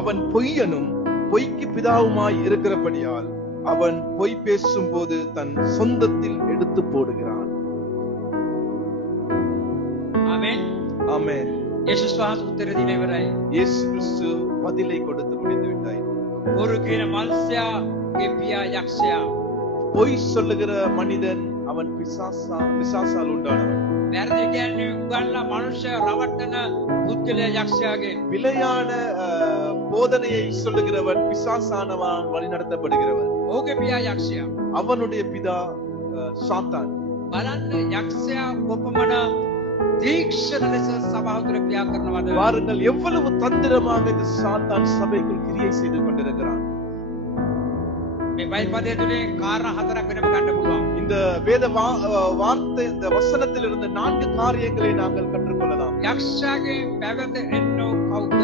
அவன் பொய்யனும் பொய்க்கு பிதாவுமாய் இருக்கிறபடியால் அவன் பொய் பேசும் போது தன் சொந்தத்தில் எடுத்து போடுகிறான். ආමෙන්. ஆமென். යේසුස් වහන්සේ උත්තර දීලා ඉවරයි. இயேசு கிறிஸ்து பதிலை கொடுத்து முடிந்து விட்டார். බොරු කියන මල්සයාගේ පියා යක්ෂයා. பொய் சொல்லுகிற மனிதன் அவன் பிசாசால் உண்டானவன். වැරදි කියන්නේ උගන්ලා මනුෂ්‍ය රවට්ටන පුද්ගලයා යක්ෂයාගේ. பிழையான போதனையை சொல்லுகிறவன் பிசாசானவன் வழிநடத்தப்படுகிறவன். ඔහුගේ පියා යක්ෂයා. அவனுடைய பிதா சாத்தான். බලන්න යක්ෂයා කොපමණ தீක්ෂණ ලෙස සභාව තුළ ක්‍රියා කරනවද? பாருங்கள் எவ்வளவு தந்திரமாக இந்த சாத்தான் சபைக்குள் கிரியை செய்து கொண்டிருக்கிறான். මේ බයිබල් පදයේ තුලින් කාරණා හතරක් වෙනම ගන්න පුළුවන්. இந்த வேத வார்த்தை இந்த வசனத்திலிருந்து 4 காரியங்களை நாங்கள் கற்றுக்கொள்ளலாம். යක්ෂයාගේ පැවැත එන්නෝ කවුද?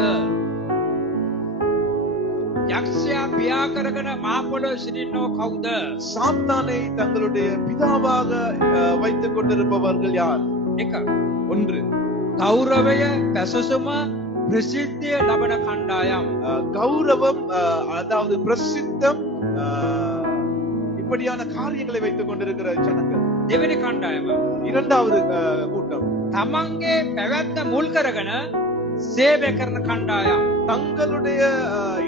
යක්ෂයා පියා කරගෙන මහ පොළොවේ සිටින්නෝ කවුද? சாத்தானை தங்களுடைய பிதாவாக வைத்துக் கொண்டிருப்பவர்கள் யார்? එක. ஒன்று, ගෞරවය, පැසසුම, ප්‍රසිද්ධිය ලබන කණ්ඩායම්. கௌரவம், அதாவது பிரசித்தம், இப்படியான காரியங்களை வைத்துக் கொண்டிருக்கிற ஜனங்கள். දෙවෙනි කණ්ඩායම இரண்டாவது கூட்டம், තමන්ගේ පැවැත්ම මුල් කරගෙන සේවය කරන කණ්ඩායම්. தங்களுடைய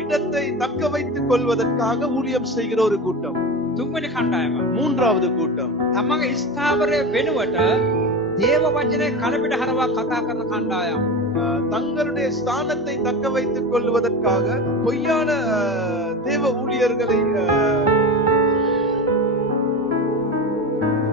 இடத்தை தக்க வைத்துக் கொள்வதற்காக ஊழியம் செய்கிற ஒரு கூட்டம். තුන්වෙනි කණ්ඩායම மூன்றாவது கூட்டம், තමන්ගේ ස්ථාවරය වෙනුවට දේව වචනේ කලපිට හරවා කතා කරන කණ්ඩායම්. தங்களுடைய ஸ்தானத்தை தக்க வைத்துக் கொள்வதற்காக பொய்யான தேவ ஊழியர்களை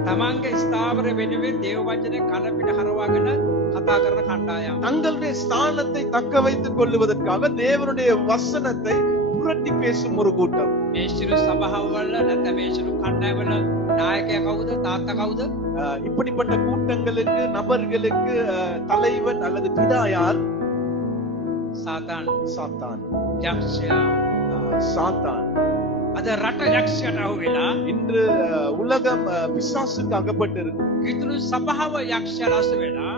තමන්ගේ ස්ථාවරය වෙනුවෙන් දේව වචනේ කලපිට හරවාගෙන කතා කරන කණ්ඩායම්. தங்களுடைய ஸ்தானத்தை தக்க வைத்துக் கொள்வதற்காக தேவனுடைய வசனத்தை புரட்டி பேசும் ஒரு கூட்டம். මේ ශිරු සභාවවල නැත්නම් මේ ශිරු කණ්ඩායවල නායකයා කවුද? තාත්තා කවුද? இப்படிப்பட்ட கூட்டங்களுக்கு நபர்களுக்கு தலைவன் அல்லது பிதா யார்? සාතාන්. சாத்தான். යක්ෂයා. சாத்தான். අද රට යක්ෂයට අහු වෙලා இன்று உலகம் பிசாசுக்கு அகப்பட்டு இருக்கு. කිතුණු සභාව යක්ෂයට අසු වෙලා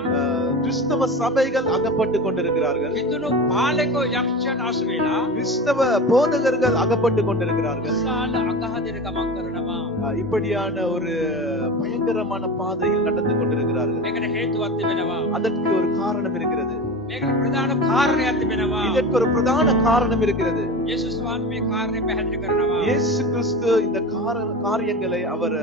கிறிஸ்தவ சபைகள் அகப்பட்டு கொண்டிருக்கிறார்கள். කිතුණු පාලකෝ යක්ෂයට අසු වෙලා கிறிஸ்தவ போதகர்கள் அகப்பட்டு கொண்டிருக்கிறார்கள். විශාල අගහදින ගමන් කරනවා. இப்படியான ஒரு பயங்கரமான பாதையில் நடந்து கொண்டிருக்கிறார்கள். මේකට හේතුවක් තිබෙනවා. அதற்கு ஒரு காரணம் இருக்கிறது. මේකට ප්‍රධාන කාරණයක් තිබෙනවා. இதற்கு ஒரு பிரதான காரணம் இருக்கிறது. යේසුස් වහන්සේ මේ කාරණය පැහැදිලි කරනවා. இயேசு கிறிஸ்து இந்த காரியங்களை அவர்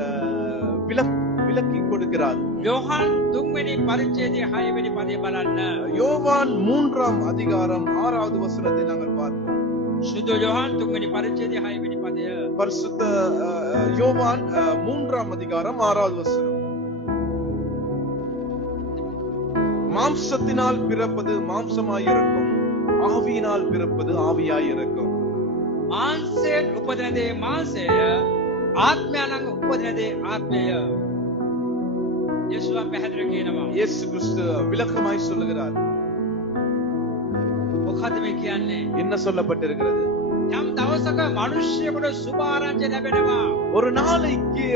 விளக்கி கொடுக்கிறார். யோவான் 3 වෙනි පරිච්ඡේදයේ 6 වෙනි පදය බලන්න. யோவான் 3ஆம் அதிகாரம் 6வது வசனத்தை நாங்கள் பார்ப்போம். සුදු යෝහන් 3 වෙනි පරිච්ඡේදයේ 6 වෙනි පදය. பரிசுத்த யோவான் 3ஆம் அதிகாரம் 6வது வசனம். மாம்சத்தினால் பிறப்பது மாம்சமாய் இருக்கும், ஆவியினால் பிறப்பது ஆவியாய் இருக்கும். මාංශයෙන් උපදින දේ මාංශය, ආත්මයන්ගෙන් උපදින දේ ආත්මය. යේසුස් පැහැදිලි කියනවා. இயேசு கிறிஸ்து விளக்கமாய் சொல்லுகிறார். මොකද මේ කියන්නේ? என்ன சொல்லப்பட்டிருக்கிறது? යම් දවසක මිනිස්සුන්ට සුභ ආරංචි ලැබෙනවා. ஒரு நாளைக்கு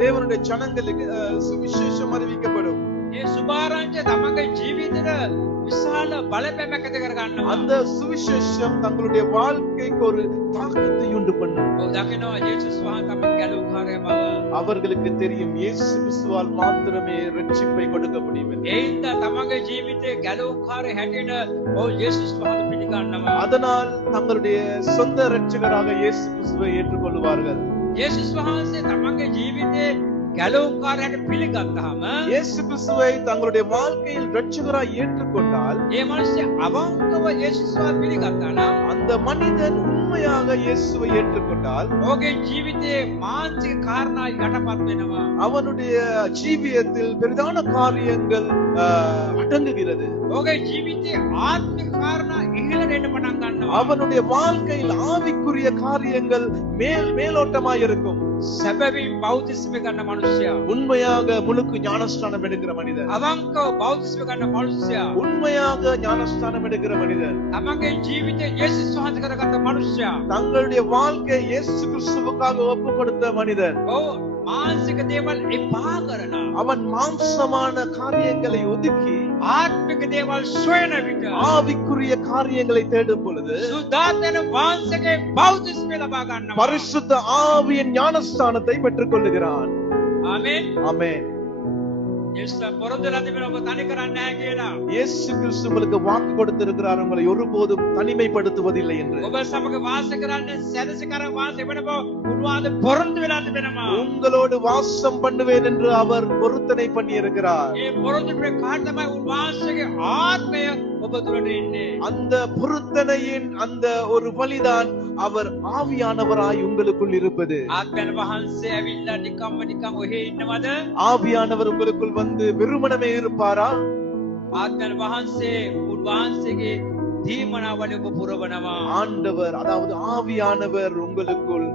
தேவனுடைய ஜனங்களுக்கு சுவிசேஷம் அறிவிக்கப்படும். ඒ සුභ ආරංචිය තමන්ගේ ජීවිතේට විශාල බලපෑමක් ඇති කර ගන්නවා. அந்த சுவிசேஷம் தங்களுடைய வாழ்க்கைக்கு ஒரு தாக்கத்தை உண்டு பண்ணும். ඔව් දකිනවා යේසුස් වහන්සේ තමන් ගැලවුම්කාරයම. அவர்களுக்கு தெரியும் இயேசு கிறிஸ்துவால் மாத்திரமே ரட்சிப்பை கொடுக்க முடியும். ඒත් තමන්ගේ ජීවිතේ ගැලවුම්කාරය හැටියට ඔව් යේසුස් වහන්සේ පිළිගන්නවා. அதனால் தங்களுடைய சொந்த இரட்சகராக இயேசு கிறிஸ்துவை ஏற்றுக்கொள்வார்கள். යේසුස් වහන්සේ තමන්ගේ ජීවිතේ ගැලවුම්කාරයට පිළිගත්තාම இயேசு கிறிஸ்துவை தங்களுடைய வாழ்க்கையில் இரட்சகராய் ஏற்றுக்கொண்டால் ඒ මිනිස්සු අවංකව යේසුස් වහන්සේ පිළිගත්තා නම් அந்த மனிதன் உண்மையாக இயேசுவை ஏற்றுக்கொண்டால் ඔහුගේ ජීවිතේ මානසික කාරණා යටපත් වෙනවා. அவனுடைய ஜீவியத்தில் பெரிதான காரியங்கள் அடங்குகிறது. ඔහුගේ ජීවිතේ ආත්මික කාරණා ඉහළට එන්න පටන් ගන්නවා. அவனுடைய வாழ்க்கையில் ஆவிக்குரிய காரியங்கள் மேலோட்டமாய் இருக்கும். සැබවින් බෞද්ධිස්ම ගන්න මනුස්සයා, உண்மையாக முழுக்கு ஞானஸ்நானம் எடுக்கிற மனிதன், අවංකව බෞද්ධිස්ම ගන්න මනුස්සයා, உண்மையாக ஞானஸ்நானம் எடுக்கிற மனிதன், තමන්ගේ ජීවිතේ යේසුස් වහන්සේ කරගත්ත මනුස්සයා, தங்களுடைய வாழ்க்கை இயேசு கிறிஸ்துவுக்காக ஒப்பு கொடுத்த மனிதன், ඔව් මානසික දේවල් එපා කරන, அவன் மாம்சமான காரியங்களை ஒதுக்கி ආත්මික දේවල් සොයන විට ஆவிக்குரிய காரியங்களை தேடும் பொழுது සුද්ධාත්මන වහන්සේගේ බෞද්ධිස්ම ලබා ගන්නවා. பரிசுத்த ஆவியின் ஞானஸ்நானத்தை பெற்றுக் கொள்ளுகிறான். ආමේන්. ஆமென். යේසුස් පොරොන්දුලා තිබෙන ඔබ තනි කරන්නේ නැහැ කියලා. இயேசு கிறிஸ்து உங்களுக்கு வாக்கு கொடுத்திருக்கிறார் உங்களை ஒருபோதும் தனிமைப்படுத்துவதில்லை என்று. ඔබ සමග වාසය කරන්නේ සැදසකර වාසය වෙන බව උන්වහන්සේ පොරොන්දු වෙලා තිබෙනවා. உங்களோடு வாசம் பண்ணுவேன் என்று அவர் பொருத்தனை பண்ணி இருக்கிறார். ඒ පොරොන්දු වෙන කාට තමයි උන්වහන්සේගේ ආත්මය ඔබ තුළට ඉන්නේ. அந்த பொருத்தனையின் அந்த ஒரு வழிதான் அவர் ஆவியானவராய் உங்களுக்குள் இருப்பது. ආත්මයන් වහන්සේ ඇවිල්ලා නිකම්ම ඔහේ ඉන්නවද? ஆவியானவர் உங்களுக்குள் வந்து வெறுமனமே இருப்பாரா? ආත්මයන් වහන්සේ උන්වහන්සේගේ දීමනාවල ඔබ පුරවනවා. ஆண்டவர் அதாவது ஆவியானவர் உங்களுக்குள்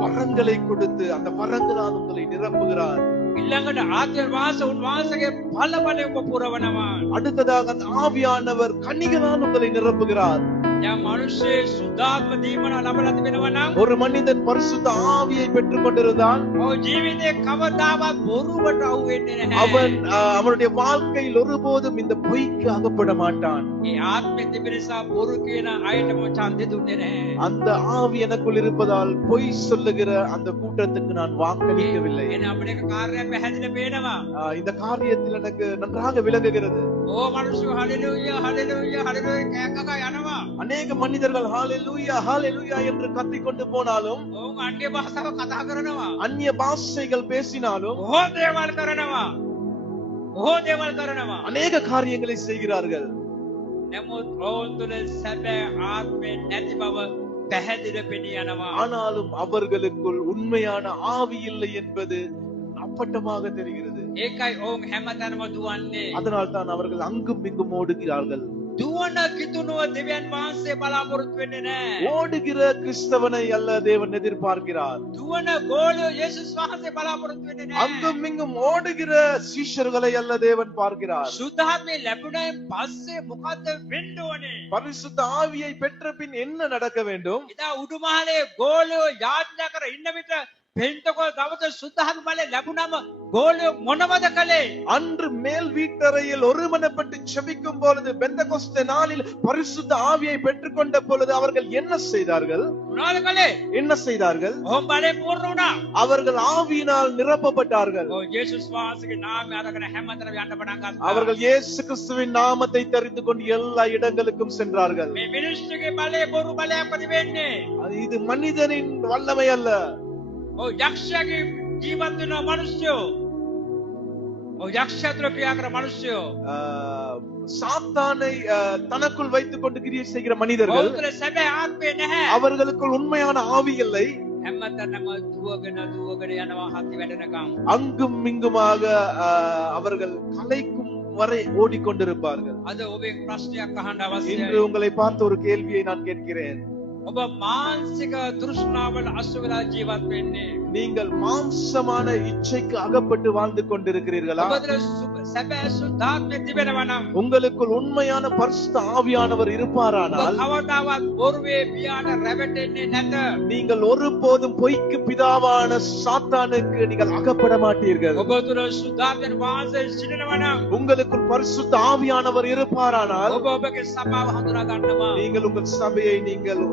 வரங்களை கொடுத்து அந்த வரங்களால் உங்களை நிரப்புகிறார். ඊළඟට ආත්මයන් වහන්සේ උන්වහන්සේගේ බලවල ඔබ පුරවනවා. அடுத்ததாக அந்த ஆவியானவர் கனிகளால் உங்களை நிரப்புகிறார். යම් මිනිස්සේ සුද්ධාත්ම දීමන ලබලා තිබෙනවා නම් ஒரு மனிதன் பரிசுத்த ஆவியை பெற்றுக் கொண்டிருந்தான். ඔහු ජීවිතේ කවදාවත් බොරුවට අහු වෙන්නේ නැහැ. அவன் அவனுடைய வாழ்க்கையில் ஒருபோதும் இந்த பொய்க்கு அகப்பட மாட்டான். ඒ ආත්මෙ තිබෙන නිසා බොරු කියන අයටම ඡන්දෙ දුන්නේ නැහැ. அந்த ஆவி எனக்குள் இருப்பதால் பொய் சொல்லுகிற அந்த கூட்டத்துக்கு நான் வாக்களிக்கவில்லை. එන අපිට එක කාර්යයක් පැහැදිලි පේනවා. இந்த காரியத்தில் எனக்கு நன்றாக விளங்குகிறது. ඕ මිනිස්සු හalleluya hallelujah hallelujah කෑකක යනවා. அநேக மனிதர்கள் ஹalleluya ஹalleluya என்று கத்திக்கொண்டு போனாலும், ඕන් අන්‍ය භාෂාව කතා කරනවා. அந்நிய பாஷைகள் பேசினாலும், ඕ දේවල් කරනවා. ඕ දේවල් කරනවා. அநேக காரியங்களை செய்கிறார்கள். නමුත් ඕන් තුළ සැබෑ ආත්මෙ නැති බව පැහැදිලි පෙනී යනවා. ஆனாலும் அவர்களுக்குள் உண்மையான ஆவி இல்லை என்பது அப்பட்டமாக தெரிகிறது. ඒකයි ඕන් හැමතැනම දුවන්නේ. அதனால் தான் அவர்கள் அங்கும் இங்கும் ஓடுகிறார்கள். දුවන කිතුනුව දෙවියන් වහන්සේ බලාපොරොත්තු වෙන්නේ නැහැ. ஓடுகிற கிறிஸ்தவனை அல்ல தேவன் எதிர்பார்க்கிறார். දුවන ගෝලියෝ යේසුස් වහන්සේ බලාපොරොත්තු වෙන්නේ නැහැ. அங்கும் இங்கும் ஓடுகிற சீஷர்களை அல்ல தேவன் பார்க்கிறார். සුද්ධාත්මේ ලැබුණායින් පස්සේ මොකද්ද වෙන්න ඕනේ? பரிசுத்த ஆவியை பெற்ற பின் என்ன நடக்க வேண்டும்? ඉතින් උඩුමහලේ ගෝලියෝ යාඥා කර ඉන්න විට පෙන්තකොල් දවසේ සුද්ධාත්ම බලය ලැබුණම ගෝලියෝ මොනවද කළේ? அன்று மேல் வீட்டறையில் ஒருமனப்பட்டு செபிக்கும் பொழுது பெந்தகோஸ்தே நாளில் பரிசுத்த ஆவியை பெற்றுக்கொண்ட பொழுது அவர்கள் என்ன செய்தார்கள்? මොනවද කළේ? என்ன செய்தார்கள்? ඔහොම බලේ පූර්ණ වුණා. அவர்கள் ஆவியினால் நிரப்பப்பட்டார்கள். ඔව් යේසුස් වහන්සේගේ නාමය අරගෙන හැමතැනම යන්න පටන් ගත්තා. அவர்கள் இயேசு கிறிஸ்துவின் நாமத்தை தெரிந்து கொண்டு எல்லா இடங்களுக்கும் சென்றார்கள். මේ මිනිස්සුගේ බලේ බොරු බලයක් ප්‍රතිවෙන්නේ. இது மனிதனின் வல்லமை அல்ல. ඔව් යක්ෂයාගේ ජීවත් වෙන මිනිස්සු. ඔව් යක්ෂයාතුල ක්‍රියා කරන මිනිස්සු. சாத்தானை தனக்குள் வைத்துக் கொண்டு கிரியை செய்கிற மனிதர்கள், ඔවුන්ට සැබෑ ආත්මය නැහැ. அவர்களுக்குள் உண்மையான ஆவி இல்லை. හැමතැනම දුවගෙන යනවා හති වැඩනකම්. அங்கும் இங்குமாக அவர்கள் கலைக்கும் வரை ஓடிக்கொண்டிருப்பார்கள். අද ඔබේ ප්‍රශ්නයක් අහන්න இன்று අවශ්‍යයි. உங்களை பார்த்து ஒரு கேள்வியை நான் கேட்கிறேன். ඔබ මානසික තෘෂ්ණාවල අසු වෙලා ජීවත් වෙන්නේ. நீங்கள் மாம்சமான இச்சைக்கு அகப்பட்டு வாழ்ந்து கொண்டிருக்கிறீர்களா? ඔබට සැබෑ සුද්ධාත්මය තිබෙනවා නම් உங்களுக்குள் உண்மையான பரிசுத்த ஆவியானவர் ඔබ இருப்பாரானால் කවදාවත් බොරුවේ පියාට රැවටෙන්නේ නැත. நீங்கள் ஒருபோதும் பொய்க்கு பிதாவான சாத்தானுக்கு நீங்கள் அகப்பட மாட்டீர்கள். ඔබ තුළ සුද්ධාත්මයන් වහන්සේ සිටිනවා නම් உங்களுக்குள் பரிசுத்த ஆவியானவர் இருப்பாரானால் ඔබ ඔබගේ සභාව හඳුනා ගන්නවා. நீங்கள் உங்கள் சபையை நீங்கள்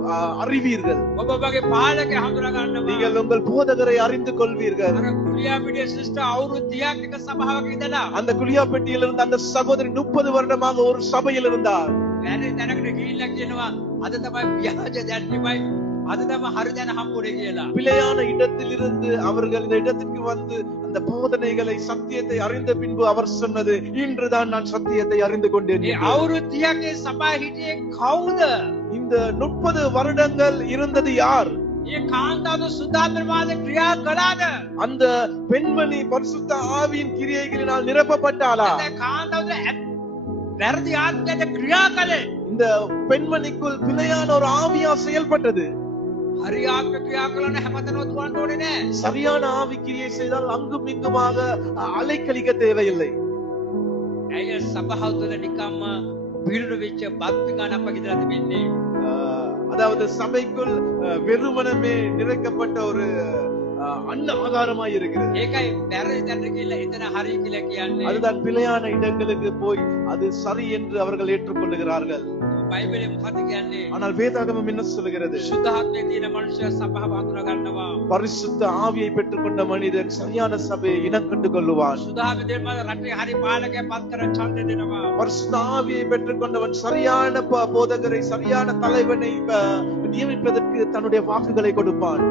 அறிவீர்கள். ඔබ ඔබගේ පාලකය හඳුනා ගන්නවා. நீங்கள் உங்கள் போதகரை அறிந்து கொள்வீர்கள். අර කුලියාපිටිය සිස්ටර් අවුරුදු 30ක් එක සභාවක ඉඳලා அந்த குளியாப்பட்டியில் இருந்த அந்த சகோதரி 30 வருடமாக ஒரு சபையில் இருந்தார். වැරදි තැනකට ගිහිල්ලා කියනවා අද තමයි ව්‍යාජ දැන්නිමයි අද තමයි හරි දැන හම්බුනේ කියලා. பிழையான இடத்தில் இருந்து அவர்கள் இந்த இடத்திற்கு வந்து அந்த போதனைகளை சத்தியத்தை அறிந்த பின்பு அவர் சொன்னது, இன்றுதான் நான் சத்தியத்தை அறிந்து கொண்டேன். ඒ අවුරුදු 30ක් ඒ සභාවේ හිටියේ කවුද? இந்த 30 வருடங்கள் இருந்தது யார்? ඒ කාන්තාව සුද්ධාත්ම වහන්සේ ක්‍රියා කළාද? அந்த பெண்மணி பரிசுத்த ஆவியின் கிரியைகளினால் நிரப்பப்பட்டாளா? ඒ කාන්තාව වැරදි ආත්මයට ක්‍රියා කළේ. இந்த பெண்மணிக்குள் பிழையான ஒரு ஆவியா செயல்பட்டது. හරි ආත්ම ක්‍රියා කළා නම් හැමතැනම දුවන්න ඕනේ නෑ. சரியான ஆவி கிரியை செய்தால் அங்கும் இங்குமாக அலைக்கழிக்க தேவையில்லை. ඇය සභාව තුළ නිකම්ම පිළිරු වෙච්ච බත් ගානක් වගේ ඉඳලා තිබෙන්නේ. அதாவது சபைக்குள் வெறுமனமே நிறைக்கப்பட்ட ஒரு அன்ன ஆகாரமாய் இருக்கிறது. ඒකයි වැරදි තැනට ගිහිල්ලා එතන හරි කියලා කියන්නේ. அதுதான் பிழையான இடங்களுக்கு போய் அது சரி என்று அவர்கள் ஏற்றுக்கொள்ளுகிறார்கள். බයිබලයේ මොකද කියන්නේ? ஆனால் வேதாகமம் என்ன சொல்கிறது? සුද්ධාත්මයේ තියෙන මනුෂ්‍ය සභාව හඳුනා ගන්නවා. பரிசுத்த ஆவியை பெற்றுக்கொண்ட மனிதன் சரியான சபையை இனம் கண்டு கொள்ளுவான். සුද්ධාත්මයේ දෙන්න රටේ හරි පාලකයා පත් කර ඡන්ද දෙනවා. பரிசுத்த ஆவியை பெற்றுக்கொண்டவன் சரியான போதகரை சரியான தலைவனை நியமிப்பதற்கு தன்னுடைய வாக்குகளை கொடுப்பான்.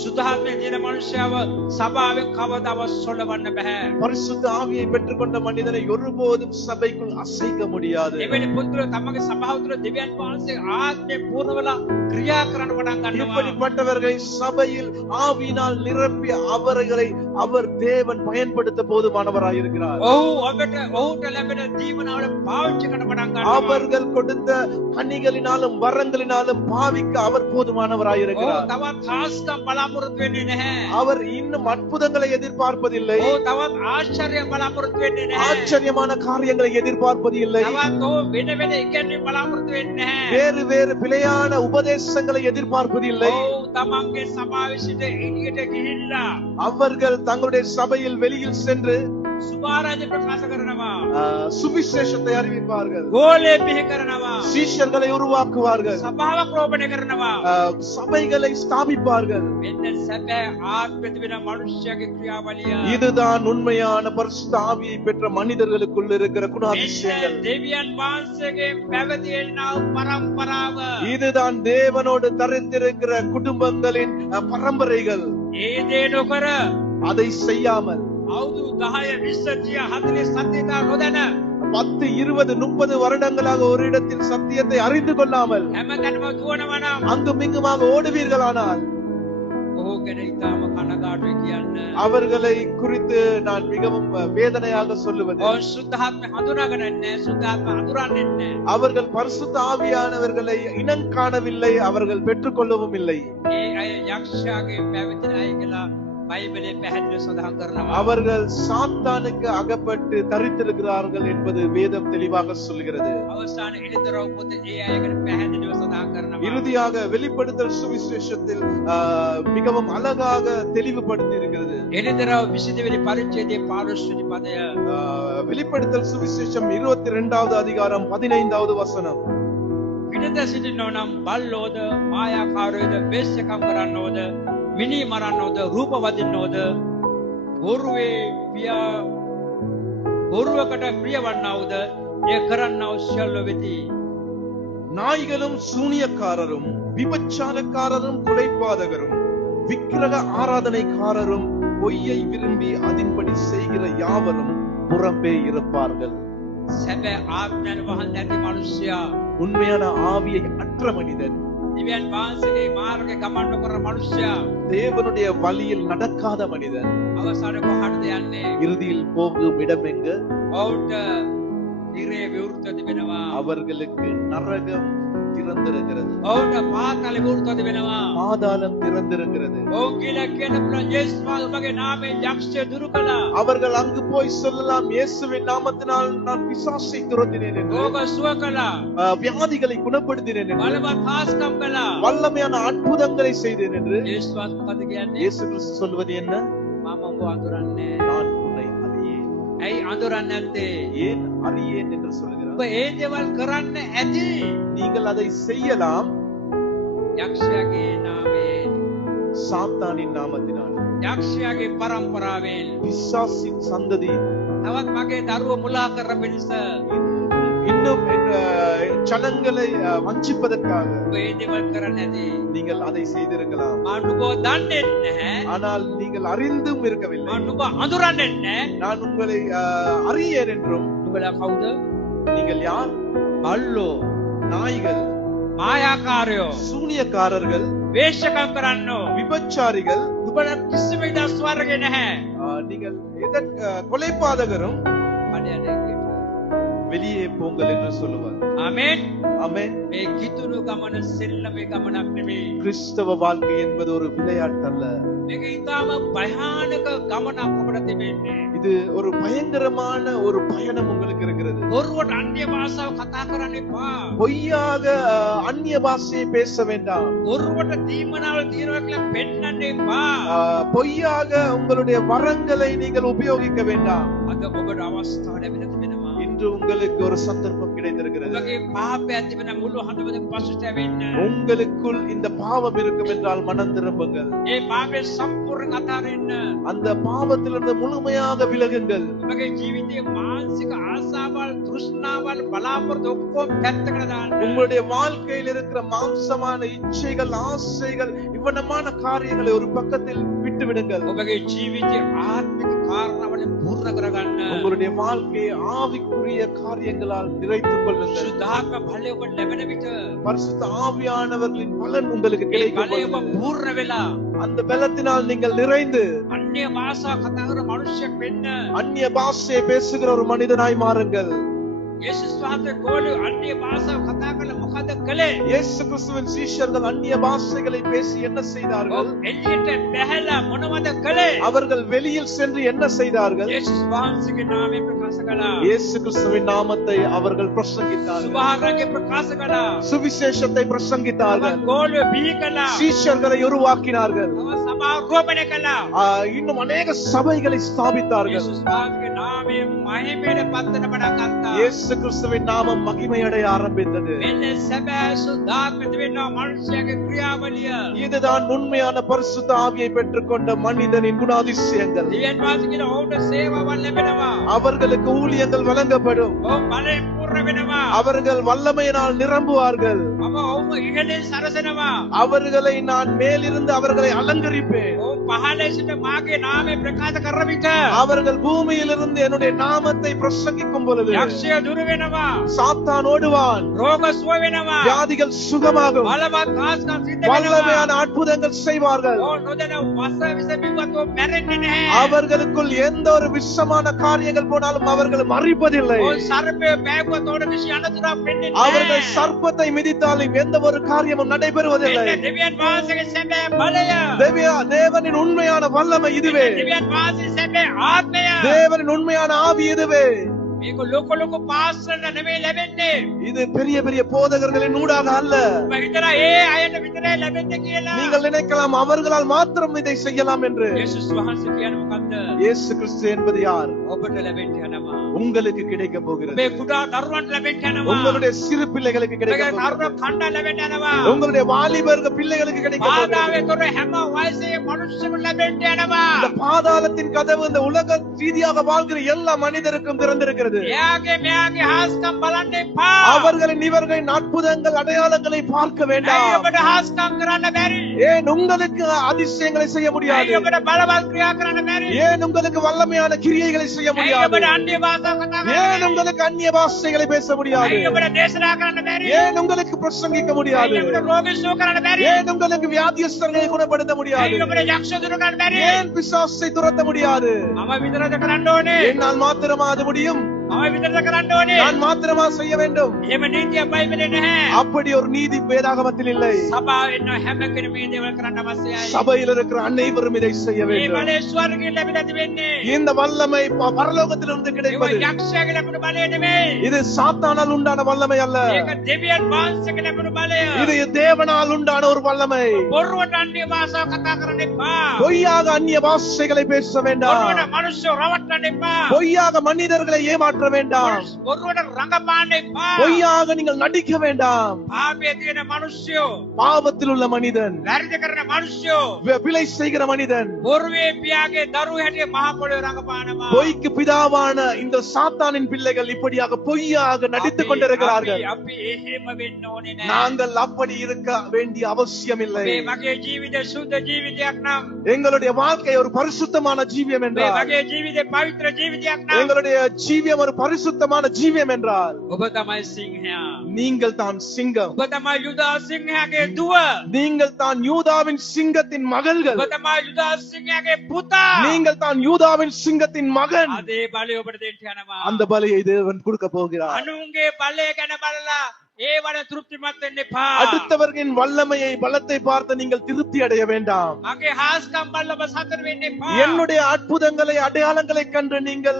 සුද්ධාත්මයේ තියෙන මනුෂ්‍යව සභාවෙන් කවදාවත් සොලවන්න බෑ. பரிசுத்த ஆவியை பெற்றுக்கொண்ட மனிதனை ஒருபோதும் சபைக்குள் அசைக்க முடியாது. එවැනි පුදුර තමගේ සභාව තුළ දෙවියන් වහන්සේ ආත්මේ පූර්ණවලා ක්‍රියා කරන්න පටන් ගන්නවා. இப்படிப்பட்டவர்களை சபையில் ஆவியினால் நிரப்பி அவர்களை அவர் தேவன் பயன்படுத்த போதுமானவராய் இருக்கிறார். ඔහුට ලැබෙන දීමනාවල පාවිච්චි කරන්න පටන් ගන්නවා. அவர்கள் கொடுத்த கனிகளினாலும் வரங்களினாலும் பாவிக்க அவர் போதுமானவராய் இருக்கிறார். තවත් හාස්කම් බලාපොරොත්තු වෙන්නේ නැහැ. அவர் இன்னும் அற்புதங்களை எதிர்பார்ப்பதில்லை. තවත් ආශ්චර්ය බලාපොරොත්තු වෙන්නේ නැහැ. ஆச்சரியமான காரியங்களை எதிர்பார்ப்பது இல்லை. තවත් වෙන වෙන ඉගෙනීම් බලාපොරොත්තු වෙන්නේ නැහැ. வேறு வேறு பிழையான உபதேசங்களை எதிர்பார்ப்பதில்லை. තමන්ගේ සභාවේ සිට එළියට ගිහිල්ලා அவர்கள் தங்களுடைய சபையில் வெளியில் சென்று සුභාරාජ්‍ය ප්‍රකාශ කරනවා. சுவிசேஷத்தை அறிவிப்பார்கள். ගෝලය පිහි කරනවා. சீஷர்களை உருவாக்குவார்கள். සභාවක් රෝපණය කරනවා. சபைகளை ஸ்தாபிப்பார்கள். මෙන්න සැබෑ ආත්මෙත වෙන මනුෂ්‍යගේ ක්‍රියාවලිය. இதுதான் உண்மையான பரிசுத்த ஆவியை பெற்ற மனிதர்களுக்குள் இருக்கிற குணாதிசயங்கள். දෙවියන් වහන්සේගේ පැවතියෙනා පරම්පරාව. இதுதான் தேவனோடு தரித்திருக்கிற குடும்பங்களின் பரம்பரைகள். ඒ දේ නොකර அதை செய்யாமல் අවුරුදු 10 20 30 40 නොදැන 10 20 30 வருடங்களாக ஒரு இடத்தில் சத்தியத்தை அறிந்து கொள்ளாமல் හැමතැනම දුවනවා නම් அங்கும் இங்குமாக ஓடுவீர்களானால் ඔහු ගැන ඉතාම කනගාටුයි කියන්න. அவர்களை குறித்து நான் மிகவும் வேதனையாக சொல்லுவது, ඔව් සුද්ධාත්ම හඳුනාගෙන නැහැ, සුද්ධාත්ම හඳුරන්නේ නැහැ. அவர்கள் பரிசுத்த ஆவியானவர்களை இனம் காணவில்லை, அவர்கள் பெற்றுக்கொள்ளவும் இல்லை. ඒ අය යක්ෂයාගේ පැවිදෙන අය කියලා බයිබලයේ පැහැදිලිව සඳහන් කරනවා. அவர்கள் சாத்தானுக்கு அகப்பட்டு தரித்திருக்கிறார்கள் என்பது வேதம் தெளிவாக சொல்கிறது. අවසාන ඉරිදරව පොත ඒ අය ගැන පැහැදිලිව සඳහන් කරනවා. இறுதியாக வெளிப்படுத்தல் சுவிசேஷத்தில் மிகவும் அழகாக தெளிவுபடுத்தி இருக்கிறது. ඉරිදරව 22 වෙනි පරිච්ඡේදයේ 15 වෙනි පදය. வெளிப்படுத்தல் சுவிசேஷம் 22வது அதிகாரம் 15வது வசனம். පිටත සිටිනෝ නම් බල්ලෝද මායාකාරයෝද වේශ්‍යකම් කරන්නෝද මිනි මරන්නෝද රූප වදින්නෝද බොරුවකට ප්‍රියවන්නවද ඒ කරන්නව සියල්ල වෙති. நாய்களும் சூனியக்காரரும் விபச்சாரக்காரரும் கொலைபாதகரும் விக்கிரக ஆராதனைக்காரரும் பொய்யை விரும்பி அதின்படி செய்கிற யாவரும் புறம்பே இருப்பார்கள். සැබෑ ආත්මයන් වහන්සේ නැති මනුෂ්‍යයා, உண்மையான ஆவியை அற்ற மனிதன், දිව්‍යන් වහන්සේගේ මාර්ගයේ ගමන් නොකරන මනුෂ්‍යයා, தேவனுடைய வழியில் நடக்காத மனிதன் අවසානයේ කොහාටද යන්නේ? இறுதியில் போகும் இடம் எங்கு? ඔවුන්ට ඉරේ විවෘත වෙනවා. அவர்களுக்கு நரகம் திறந்திருக்கிறது, ඔවුන්ට පාතාල විවෘත වෙනවා. பாதாளம் திறந்திருக்கிறது. ඔවුන් කියලා කියන පුළුවන් යේසුස් වහන්සේගේ නාමයෙන් යක්ෂය දුරු කළා. அவர்கள் அங்கு போய் சொல்லலாம், இயேசுவின் நாமத்தினால் நான் பிசாசை துரத்தினேன் என்று, රෝග සුව කළා. வியாதிகளை குணப்படுத்தினேன் என்று, බලවත් හාස්කම් කළා. வல்லமையான அற்புதங்களை செய்தேன் என்று. යේසුස් වහන්සේ මොකද කියන්නේ? இயேசு கிறிஸ்து சொல்வது என்ன? මම ඔබ අඳුරන්නේ. நான் உன்னை அறியேன். ඇයි අඳුරන්නේ නැත්තේ? ஏன் அறியேன் என்று சொல்கிறார். ඔබ ඒ දේවල් කරන්න ඇති. நீங்கள் அதை செய்யலாம் යක්ෂයාගේ නාමයෙන්, சாத்தானின் நாமத்தினால், යක්ෂයාගේ පරම්පරාවෙන්, பிசாசின் சந்ததி, තවත් මගේ දරුවෝ මුලා කර පිණිස இன்னும் ஜனங்களை வஞ்சிப்பதற்காக ඔබ ඒ දේවල් කරන්න ඇති. நீங்கள் அதை செய்திருக்கலாம். අනුබ දන්නේ නැහැ. ஆனால் நீங்கள் அறிந்தும் இருக்கவில்லை. අනුබ අඳුරන්නේ නැහැ. நான் உங்களை அறியேன் என்றும். නුඹලා කවුද? நீங்கள் யார்? බල්ලෝ, நாய்கள், මායාකාරයෝ, சூனியக்காரர்கள், වේශ්‍යකම් කරන්නෝ. விபச்சாரிகள், නුඹලා කිසිම ඉදස් වර්ගය නැහැ. நீங்கள் கொலைபாதகரும் මඩයට வெளியே போங்கள் என்று சொல்லுவார். ආමේන්. ஆமென். මේ කිතුණු ගමන සෙල්ලමේ ගමනක් නෙමෙයි. கிறிஸ்தவ வாழ்க்கை என்பது ஒரு விளையாட்டு அல்ல. මේක ඊටාම භයානක ගමනක් අපට තිබෙන්නේ. இது ஒரு பயங்கரமான ஒரு பயணம் உங்களுக்கு இருக்கிறது. බොරුවට අන්‍ය භාෂාව කතා කරන්න එපා. பொய்யாக அந்நிய பாஷையை பேச வேண்டாம். බොරුවට දීමනාවල තියනවා කියලා පෙන්නන්න එපා. பொய்யாக உங்களுடைய வரங்களை நீங்கள் உபயோகிக்க வேண்டாம். අද ඔබට අවස්ථාව ලැබෙලා තිබෙනවා. இன்று இன்று உங்களுக்கு ஒரு சந்தர்ப்பம் கிடைத்திருக்கிறது. ඔබගේ පාපය තිබෙන මුළු හදවත පසුතැවෙන්න. உங்களுக்குள் இந்த பாவம் இருக்கும் என்றால் மனம் திரும்புங்கள். ඒ පාපය සම්පූර්ණ අතාරින්න. அந்த பாவத்திலிருந்து முழுமையாக விலகுங்கள். ඔබගේ ජීවිතයේ මානසික ආසාවල්, තෘෂ්ණාවල්, බලාපොරොත්තු ඔක්කොම පැත්තකට දාන්න. உங்களுடைய வாழ்க்கையில் இருக்கிற மாம்சமான இச்சைகள், ஆசைகள், இவ்வளமான காரியங்களை ஒரு பக்கத்தில் விட்டு விடுங்கள். ඔබගේ ජීවිතයේ ආත්මික කාරණාවලින් පූර්ණ කරගන්න. உங்களுடைய வாழ்க்கையை ஆவிக்குரிய காரியங்களால் நிறைத்துக் கொள்ளுங்கள். සුද්ධාත්ම බලය ඔබ ලැබෙන විට பரிசுத்த ஆவியானவர்களின் பலன் உங்களுக்கு ඒ கிடைக்கும் බලය ඔබ பொழுது, පූර්ණ වෙලා அந்த பலத்தினால் நீங்கள் நிறைந்து අන්‍ය භාෂා කතා කරන මිනිසෙක් වෙන්න. அந்நிய பாஷையை பேசுகிற ஒரு மனிதனாய் மாறுங்கள். යේසුස් වහන්සේ ගෝලිය අන්‍ය භාෂාව කතා කරලා මොකද කළේ? இயேசு கிறிஸ்துவின் சீஷர்கள் அந்நிய பாஷைகளை பேசி என்ன செய்தார்கள்? එළියට බැහැලා මොනවද කළේ? அவர்கள் வெளியில் சென்று என்ன செய்தார்கள்? යේසුස් වහන්සේගේ නාමය ප්‍රකාශ කළා. இயேசு கிறிஸ்துவின் நாமத்தை அவர்கள் பிரசங்கித்தார்கள். සුභාරංගේ ප්‍රකාශ කළා. சுவிசேஷத்தை பிரசங்கித்தார்கள். ගෝලිය බිහි කළා. சீஷர்களை உருவாக்கினார்கள். සමාරෝපණය කළා. இன்னும் அநேக சபைகளை ஸ்தாபித்தார்கள். යේසුස් වහන්සේගේ නාමය මහිමයට පත්වන පටන් ගත්තා. இயேசு கிறிஸ்துவின் நாமம் மகிமையடைய ஆரம்பித்தது. මෙන්න සැබෑ සුද්ධාත්ම තිබෙන මනුෂ්‍යයාගේ ක්‍රියාවලිය. இதுதான் உண்மையான பரிசுத்த ஆவியை பெற்றுக்கொண்ட மனிதனின் குணாதிசயங்கள். දෙවියන් වහන්සේ කියන ඔවුන්ට සේවාවල් ලැබෙනවා. அவர்களுக்கு ஊழியங்கள் வழங்கப்படும். ඔවුන් බලයෙන් පූර්ණ වෙනවා. அவர்கள் வல்லமையினால் நிரம்புவார்கள். මම ඔවුන්ව ඉහළින් සරසනවා. அவர்களை நான் மேலிருந்து அவர்களை அலங்கரிப்பேன். ඔවුන් පහළ සිට මාගේ නාමය ප්‍රකාශ කරන විට அவர்கள் பூமியிலிருந்து என்னுடைய நாமத்தை பிரசங்கிக்கும் பொழுது යක්ෂය දුර වෙනවා. சாத்தான் ஓடுவான். රෝග සුව වෙනවා. வியாதிகள் சுகமாகும். බලවත් කාස්කම් සිද්ධ වෙනවා. வல்லமையான அற்புதங்கள் செய்வார்கள். ඔවුන් නොදැන වස විස බිව්වත් ඔවුන් මැරෙන්නේ නැහැ. அவர்களுக்குள் எந்த ஒரு விஷமான காரியங்கள் போனாலும் அவர்கள் மறிப்பதில்லை. ඔවුන් සර්පය බෑගුවත් ඔවුන්ට කිසි අනතුරක් වෙන්නේ அவர்கள் නැහැ. சர்ப்பத்தை மிதித்தாலும் எந்த ஒரு காரியமும் நடைபெறுவதில்லை. එන්න දෙවියන් වහන්සේගේ සැබෑ බලය. தேவனின் உண்மையான வல்லமை இதுவே. දෙවියන් වහන්සේ සැබෑ ආත්මය. தேவனின் உண்மையான ஆவி இதுவே. මේක ලොකු ලොකු පාස්වල නෙමෙයි ලැබෙන්නේ. இது பெரிய பெரிய போதகர்களின் ஊடாக அல்ல. ඔබ හිතලා ඒ අයට විතරයි ලැබෙන්නේ කියලා. நீங்கள் நினைக்கலாம் அவர்களால் மாத்திரம் இதை செய்யலாம் என்று. යේසුස් වහන්සේ කියන්නේ මොකද්ද? இயேசு கிறிஸ்து என்பது யார்? ඔබට ලැබෙන්න යනවා. உங்களுக்கு கிடைக்க போகிறது. ඔබේ කුඩා දරුවන්ට ලැබෙන්න යනවා. உங்களுடைய சிறு பிள்ளைகளுக்கு கிடைக்க ඔබගේ போகிறது. තරුණ කණ්ඩ ලැබෙන්න යනවා. உங்களுடைய வாலிபர்கள் பிள்ளைகளுக்கு கிடைக்க போகிறது. පාදාවේ තොර හැම වයසේ මිනිස්සුන්ට ලැබෙන්න යනවා. இந்த பாதாளத்தின் கதவு இந்த உலக ரீதியாக வாழ்கிற எல்லா மனிதருக்கும் திறந்திருக்கிறது. එයාගේ මෙයාගේ හාස්කම් බලන්න එපා. அவர்களின் இவர்களின் அற்புதங்கள் அடையாளங்களை பார்க்க ඇයි வேண்டாம். ඔබට හාස්කම් කරන්න බැරි? ஏன் உங்களுக்கு அதிசயங்களை செய்ய முடியாது? ඇයි ඔබට බලවත් ක්‍රියා කරන්න බැරි? ஏன் உங்களுக்கு வல்லமையான கிரியைகளை செய்ய ඇයි முடியாது? ඔබට අන්‍ය භාෂා කතා කරන්න ஏன் බැරි? உங்களுக்கு அந்நிய பாஷைகளை பேச முடியாது? ඇයි ඔබට දේශනා කරන්න බැරි? ஏன் உங்களுக்கு பிரசங்கிக்க முடியாது? ඇයි ඔබට රෝගී සුව කරන්න බැරි? ஏன் உங்களுக்கு வியாதியஸ்தர்களை குணப்படுத்த முடியாது? ඇයි ඔබට යක්ෂ දුරු කරන්න බැරි? ஏன் பிசாசை துரத்த முடியாது? මම විතරද කරන්න ඕනේ? என்னால் மாத்திரமா அது முடியும்? මම විතරද කරන්න ඕනේ? நான் மாத்திரமா செய்ய வேண்டும்? එහෙම නීතිය බයිබලේ නැහැ. அப்படி ஒரு நீதி வேதாகமத்தில் இல்லை. සභාවේ ඉන්න හැම කෙනෙකුම මේ දේවල් කරන්න අවශ්‍යයි. சபையில் இருக்கிற அனைவரும் இதை செய்ய මේ வேண்டும். බලය ස්වර්ගයෙන් ලැබිලා තිබෙන්නේ. இந்த வல்லமை பரலோகத்திலிருந்து ඒක கிடைப்பது. යක්ෂයාගේ ලැබුණු බලය නෙමෙයි. இது சாத்தானால் உண்டான வல்லமை அல்ல. ඒක දෙවියන් වහන්සේගේ ලැබුණු බලය. இது தேவனால் உண்டான ஒரு வல்லமை. බොරුවට අන්‍ය භාෂාව කතා කරන්න එපා. பொய்யாக அந்நிய பாஷைகளை பேச வேண்டாம். බොරුවට මිනිස්සු රවට්ටන්න එපා. பொய்யாக மனிதர்களை ஏமாற்ற வேண்டாம். බොරුවට රඟපාන්න එපා. பொய்யாக நீங்கள் நடிக்க வேண்டாம். පාපයේ තියෙන මිනිස්සු, பாவத்தில் உள்ள மனிதன், වැරදි කරන මිනිස්සු, பிழை செய்கிற மனிதன், බොරුවේ පියාගේ දරුවෝ හැටියට මහ පොළොවේ රඟපානවා. பொய்க்கு பிதாவான இந்த சாத்தானின் பிள்ளைகள் இப்படியாக பொய்யாக நடித்துக் கொண்டிருக்கிறார்கள். අපි එහෙම වෙන්න ඕනේ නෑ. நாங்கள் அப்படி இருக்க வேண்டிய அவசியம் இல்லை. මේ මගේ ජීවිතය සුද්ධ ජීවිතයක් නම්, எங்களுடைய வாழ்க்கை ஒரு பரிசுத்தமான ஜீவியம் මේ என்றால், මගේ ජීවිතේ පවිත්‍ර ජීවිතයක් නම්, எங்களுடைய ஜீவியம் ஒரு பரிசுத்தமான ஜீவியம் என்றால், ඔබ තමයි සිංහයා. நீங்கள் தான் சிங்கம். ඔබ තමයි යුදා සිංහයාගේ දුව. நீங்கள் தான் யூதாவின் சிங்கத்தின் மகள்கள். ඔබ තමයි යුදා සිංහයාගේ පුතා. நீங்கள் தான் யூதாவின் சிங்கத்தின் மகன். අදේ බලය ඔබට දෙන්න යනවා. அந்த பலியை தேவன் கொடுக்க போகிறார். අනුන්ගේ බලය ගැන බලලා ඒ වල තෘප්තිමත් වෙන්න එපා. அடுத்தவர்களின் வல்லமையை பலத்தை பார்த்து நீங்கள் திருப்தி அடைய வேண்டாம். මගේ හාස්කම් බලලා ඔබ සතුට වෙන්න එපා. என்னுடைய அற்புதங்களை அடையாளங்களை கண்டு நீங்கள்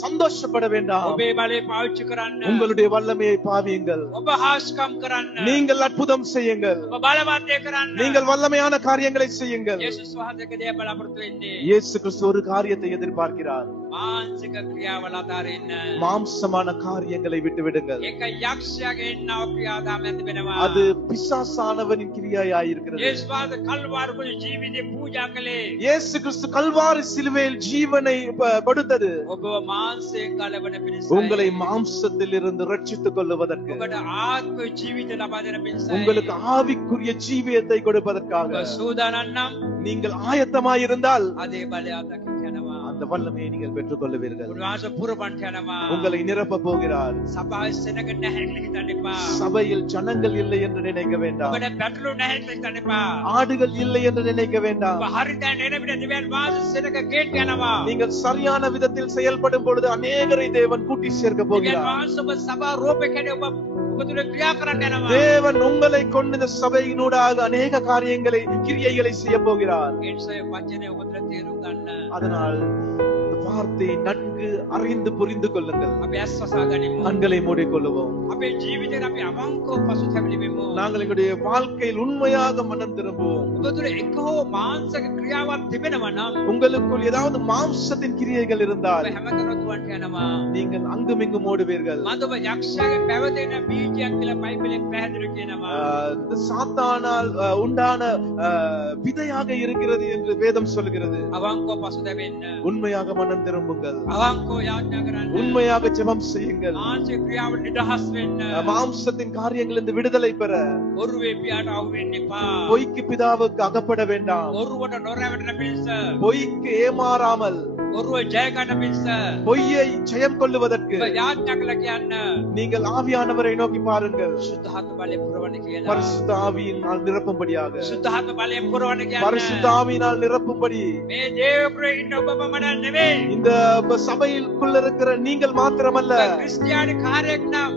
சந்தோஷப்பட வேண்டாம். ඔබේ බලය පාවිච්චි කරන්න. உங்களுடைய வல்லமையை பாவியுங்கள். ඔබ හාස්කම් කරන්න. நீங்கள் அற்புதம் செய்யுங்கள். ඔබ බලවත් දේ කරන්න. நீங்கள் வல்லமையான காரியங்களை செய்யுங்கள். යේසුස් වහන්සේගේ දේ බලාපොරොත්තු වෙන්නේ. இயேசு கிறிஸ்து ஒரு காரியத்தை எதிர்பார்க்கிறார். මානසික ක්‍රියාවල අතාරින්න. மாம்சமான காரியங்களை விட்டு விடுங்கள். ඒක යක්ෂයාගේ ඉන්නව ක්‍රියාදාමයක් තිබෙනවා. அது பிசாசானவனின் கிரியையாய் இருக்கிறது. යේසුස් වහන්සේ කල්වාරි කුල ජීවිතේ පූජා කළේ. இயேசு கிறிஸ்து கல்வாரி சிலுவையில் ஜீவனை கொடுத்தது ඔබව මාංශයෙන් ගලවන පිණිසයි. உங்களை மாம்சத்தில் இருந்து ரட்சித்துக் கொள்வதற்கு, ඔබට ආත්ම ජීවිත ලබා දෙන පිණිසයි. உங்களுக்கு ஆவிக்குரிய ஜீவியத்தை கொடுப்பதற்காக. ඔබ සූදානම් නම් நீங்கள் ஆயத்தமாய் இருந்தால் අදේ බලය අදකිට යනවා. அந்த வல்லமையை நீங்கள் பெற்றுக் கொள்ளுவீர்கள். උන්වහන්සේ පුරපන්ට යනවා. உங்களை நிரப்ப போகிறார். සභාවේ සෙනග නැහැ කියලා හිතන්න එපා. சபையில் ஜனங்கள் இல்லை என்று நினைக்க வேண்டாம். ඔබට පැටලු නැහැ කියලා හිතන්න එපා. ஆடுகள் இல்லை என்று நினைக்க வேண்டாம். ඔබ හරි තැන එන විට දෙවියන් වහන්සේ සෙනග ගේට් යනවා. நீங்கள் சரியான விதத்தில் செயல்படும் பொழுது அநேகரை தேவன் கூட்டி சேர்க்க දෙවියන් போகிறார். වහන්සේ ඔබ සභා රූපකේ ඔබ තුළ ක්‍රියා කරන්න යනවා. தேவன் உங்களை கொண்டு இந்த சபையினூடாக அநேக காரியங்களை கிரியைகளை செய்ய போகிறார். ඒ නිසා වචනේ ඔබ තුළ තේරුම් ගන්න. அதனால் இந்த வார்த்தையை நன்கு அறிந்து புரிந்து கொள்ளுங்கள். අපි ඇස් වසා ගනිමු. கண்களை மூடிக்கொள்ளுவோம். අපේ ජීවිතේ අපි අවංකව පසුතැවිලි වෙමු. நாங்கள் எங்களுடைய வாழ்க்கையில் உண்மையாக மனம் திரும்புவோம். ඔබ තුළ එක හෝ මාංශික ක්‍රියාවක් තිබෙනවා නම් உங்களுக்குள் ஏதாவது மாம்சத்தின் கிரியைகள் ඔබ இருந்தால் හැමතැනම දුවන්ට යනවා. நீங்கள் அங்கும் இங்கும் ஓடுவீர்கள். මන්ද ඔබ යක්ෂයාගේ පැවතෙන බීජයක් කියලා බයිබලෙන් පැහැදිලි කියනවා. இந்த சாத்தானால் உண்டான விதையாக இருக்கிறது என்று வேதம் சொல்கிறது. අවංකව පසුතැවෙන්න. உண்மையாக மனம் திரும்புங்கள். අවංකව යාඥා කරන්න. உண்மையாக ஜெபம் செய்யுங்கள். මාංශික ක්‍රියාවල නිදහස් වෙන්න. மாம்சத்தின் காரியங்களிலிருந்து விடுதலை பெற ඔරුවේ පියාට අහු වෙන්න එපා. பொய்க்கு பிதாவுக்கு அகப்பட வேண்டாம். ඔරුවට නොරැවටෙන පිණිස. பொய்க்கு ஏமாறாமல் ඔරුව ජය ගන්න පිණිස. பொய்யை ஜெயம் கொள்ளுவதற்கு ඔබ යාඥා කළා කියන්න. நீங்கள் ஆவியானவரை நோக்கி பாருங்கள். සුද්ධාත්ම බලය පුරවන්න කියලා. பரிசுத்த ஆவியினால் நிரப்பும்படியாக. සුද්ධාත්ම බලය පුරවන්න කියන්න. பரிசுத்த ஆவியினால் நிரப்பும்படி. මේ දේවපුරේ ඉන්න ඔබම මන නෙවෙයි. இந்த சபையிற்குள்ள இருக்கிற நீங்கள் மாத்திரமல்ல, ක්‍රිස්තියානි කාර්යයක් නම්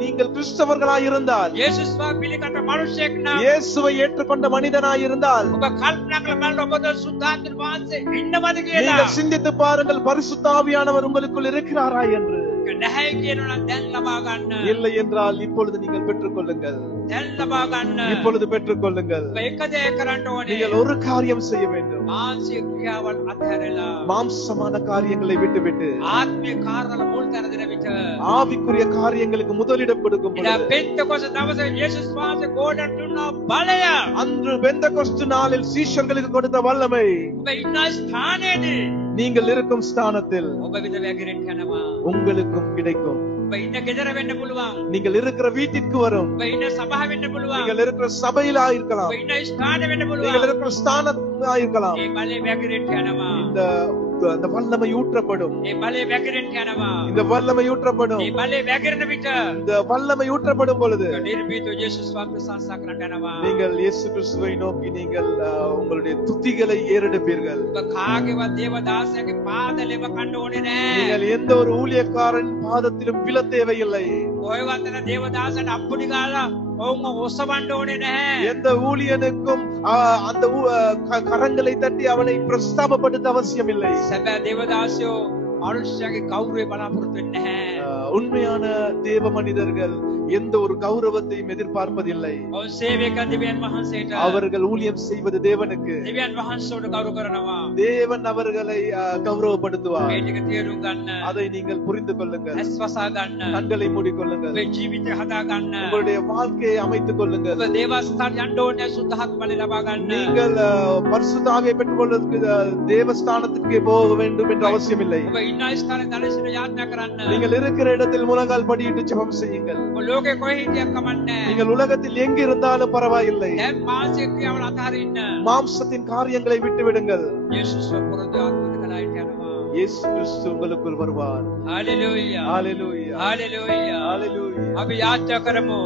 நீங்கள் கிறிஸ்தவர்களாய் இருந்தால், යේසුස් වහන්සේ පිළිගත් මිනිසෙක් නම් இயேசுவை ஏற்றுக்கொண்ட மனிதனாய் இருந்தால், ඔබ කල්පනා කරලා බලන්න ඔබ සුද්ධාත්ම වහන්සේ ඉන්නවද කියලා. நீங்கள் சிந்தித்து பாருங்கள், பரிசுத்த ஆவியானவர் உங்களுக்குள் இருக்கிறாரா என்று. නැහැ කියනවා නම් දැන් ලබා ගන්න. இல்லை என்றால் இப்பொழுது நீங்கள் பெற்றுக்கொள்ளுங்கள். දැන් ලබා ගන්න. இப்பொழுது பெற்றுக்கொள்ளுங்கள். ඔබ එක දේ කරන්න ඕනේ. நீங்கள் ஒரு காரியம் செய்ய வேண்டும். මානසික ක්‍රියාවල් අත්හැරලා மாம்சமான காரியங்களை விட்டுவிட்டு ආත්මික කාර්යවල මුල් තැන දෙන විට ஆவிக்குரிய காரியங்களுக்கு முதலிடம் கொடுக்கும் ඉතින් பொழுது, පෙන්තකොස්ත දවසේ යේසුස් වහන්සේ ගෝඩන් දුන්නා බලය. அன்று பெந்தகொஸ்து நாளில் சீஷர்களுக்கு கொடுத்த வல்லமை ඔබ ඉන්න ස්ථානයේදී நீங்கள் இருக்கும் ஸ்தானத்தில் ඔබ විත වැගිරෙන්න යනවා. உங்களுக்கும் கிடைக்கும். ඔබ ඉන්න ගෙදර වෙන්න පුළුවන්. நீங்கள் இருக்கிற வீட்டிற்கு வரும். ඔබ ඉන්න සභාව වෙන්න පුළුවන්. நீங்கள் இருக்கிற சபையிலா இருக்கலாம். ඔබ ඉන්න ස්ථාන වෙන්න நீங்கள் පුළුවන්. இருக்கிற ஸ்தானத்திலா இருக்கலாம். ඒ බලය වැගිරෙන්න යනවා. இந்த வல்லமை ஊற்றப்படும். ඒ බලය වැගිරෙන්න යනවා. இந்த வல்லமை ஊற்றப்படும். ඒ බලය වැගිරෙන විට இந்த வல்லமை ஊற்றப்படும் பொழுது නිර්භීතව යේසුස් වහන්සේ සංසා කරන්න යනවා. நீங்கள் இயேசு கிறிஸ்துவை நோக்கி நீங்கள் உங்களுடைய துதிகளை ஏறெடுப்பீர்கள். ඔබ කාගේවත් දේවදාසයාගේ පාද ලෙව කන්න ඕනේ නැහැ. நீங்கள் எந்த ஒரு ஊழியக்காரன் பாதத்திலும் விழ தேவையில்லை. ඔය වන්දන දේවදාසට අප්පුඩි ගාලා ඔවුන්ව ඔසවන්න ඕනේ නැහැ. எந்த ஊழியனுக்கும் அந்த கரங்களை தட்டி அவனை பிரஸ்தாபப்படுத்த அவசியம் இல்லை. සැබෑ දේවදාසයෝ මනුෂ්‍යයාගේ ගෞරවය බලාපොරොත්තු වෙන්නේ නැහැ. உண்மையான தேவ மனிதர்கள் எந்த ஒரு கௌரவத்தையும் எதிர்பார்ப்பதில்லை. ඔවුන් සේවය කරන දෙවියන් වහන්සේට அவர்கள் ஊழியம் செய்வது தேவனுக்கு. දෙවියන් වහන්සේට ගෞරව කරනවා. தேவன் அவர்களை கௌரவப்படுத்துவார். මේ ටික තේරුම් ගන්න. அதை நீங்கள் புரிந்து கொள்ளுங்கள். ඇස් වසා ගන්න. கண்களை மூடிக்கொள்ளுங்கள். ඔබේ ජීවිතය හදා ගන්න. உங்களுடைய வாழ்க்கையை அமைத்துக் கொள்ளுங்கள். ඔබ දේවස්ථාන යන්න ඕනේ සුද්ධාත්ම බලය ලබා ගන්න. நீங்கள் பரிசுத்த ஆவியை பெற்றுக்கொள்வதற்கு தேவஸ்தானத்திற்கு போக வேண்டும் என்ற அவசியம் இல்லை. ඔබ ඉන්න ස්ථානයේ දලසින යාඥා කරන්න. நீங்கள் இருக்கிற இடத்தில் முழங்கால் படியிட்டு ஜெபம் செய்யுங்கள். ඔබ ලෝකේ කොහේ හිටියක් කමන්නේ. நீங்கள் உலகத்தில் எங்கு இருந்தாலும் பரவாயில்லை. දැන් මානසික ක්‍රියාවල අතහරින්න. மாம்சத்தின் காரியங்களை விட்டு விடுங்கள். යේසුස් වහන්සේ ආත්මික කලායට යනවා. இயேசு கிறிஸ்து உங்களுக்குள் வருவார். හalleluya. ஹalleluya. හalleluya. ஹalleluya. අපි යාඥා කරමු.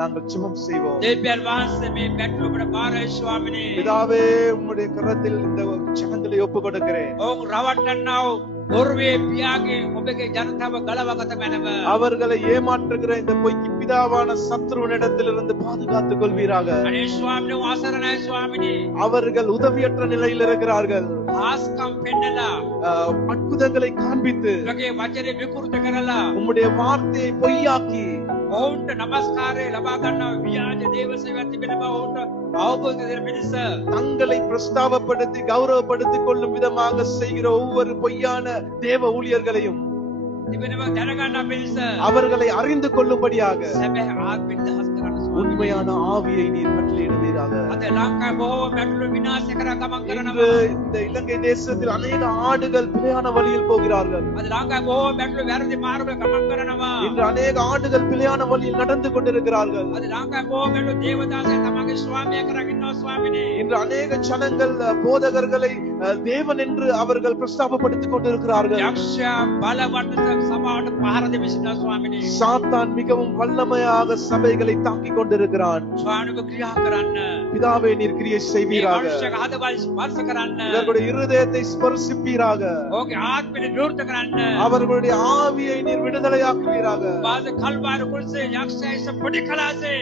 நாங்கள் ஜெபம் செய்வோம். දෙවියන් වහන්සේ මේ පැටලු අපට බාරයි ස්වාමිනේ. பிதாவே, உம்முடைய கரத்தில் இந்த ஜனங்களை ஒப்பு கொடுக்கிறேன். ඔවුන් රවට්ටන්නව ඔරුවේ පියාගේ ඔබගේ ජනතාව ගලවගත මැනව. அவர்களை ஏமாற்றுகிற இந்த பொய்க்கு பிதாவான சத்ருவினிடத்திலிருந்து பாதுகாத்துக் கொள்வீராக. අනේ ස්වාමිනේ ආසරණයි ස්වාමිනේ. அவர்கள் உதவியற்ற நிலையில் இருக்கிறார்கள். ආස්කම් පෙන්නලා அற்புதங்களை காண்பித்து ඔබගේ වචනේ විකෘත කරලා உம்முடைய வார்த்தையை பொய்யாக்கி ඔවුන්ට නමස්කාරය ලබා ගන්නවා. ව්‍යාජ දේව සේවයක් තිබෙන බව ඔවුන්ට අවබෝධ දෙන පිණිස தங்களை பிரஸ்தாபப்படுத்தி கௌரவப்படுத்திக் கொள்ளும் விதமாக செய்கிற ஒவ்வொரு பொய்யான தேவ ஊழியர்களையும் තිබෙනව දැනගන්න පිණිස அவர்களை அறிந்து கொள்ளும்படியாக සැබෑ ආත්මික දහස් කරන්න ස්වාමීනි. உண்மையான ஆவியை நீர் கட்டளையிடுவீராக. අද ලංකාවේ බොහෝ පැටලු විනාශ කර ගමන් இன்று කරනවා. இந்த இலங்கை தேசத்தில் அநேக ஆடுகள் பிழையான வழியில் போகிறார்கள். අද ලංකාවේ බොහෝ පැටලු වැරදි මාර්ගවල ගමන් කරනවා. இன்று அநேக ஆடுகள் பிழையான வழியில் நடந்து கொண்டிருக்கிறார்கள். අද ලංකාවේ බොහෝ පැටලු දේවදාසයන් තමන්ගේ ස්වාමියා කරගෙන ඉන්නවා ස්වාමීනි. இன்று அநேக ஜனங்கள் போதகர்களை தேவன் என்று அவர்கள் பிரஸ்தாபப்படுத்திக் கொண்டிருக்கிறார்கள். යක්ෂයා බලවත් සභාවට පහර දෙමින් සිටිනවා ස්වාමීනි. சாத்தான் மிகவும் வல்லமையாக சபைகளை தாக்கிக் கொண்டிருக்கிறான். ස්වාමීනි ක්‍රියා කරන්න. பிதாவே நீர் கிரியை මේ செய்வீராக. මනුෂ්‍යක හදවත ස්පර්ශ කරන්න. இவர்களுடைய இருதயத்தை ஸ்பர்சிப்பீராக. ඕකේ ආත්මෙ නිරුද්ධ කරන්න. அவர்களுடைய ஆவியை நீர் விடுதலையாக்குவீராக. වාද කල්වාර කුල්සේ යක්ෂයා ඉස්ස පොඩි කලාසේ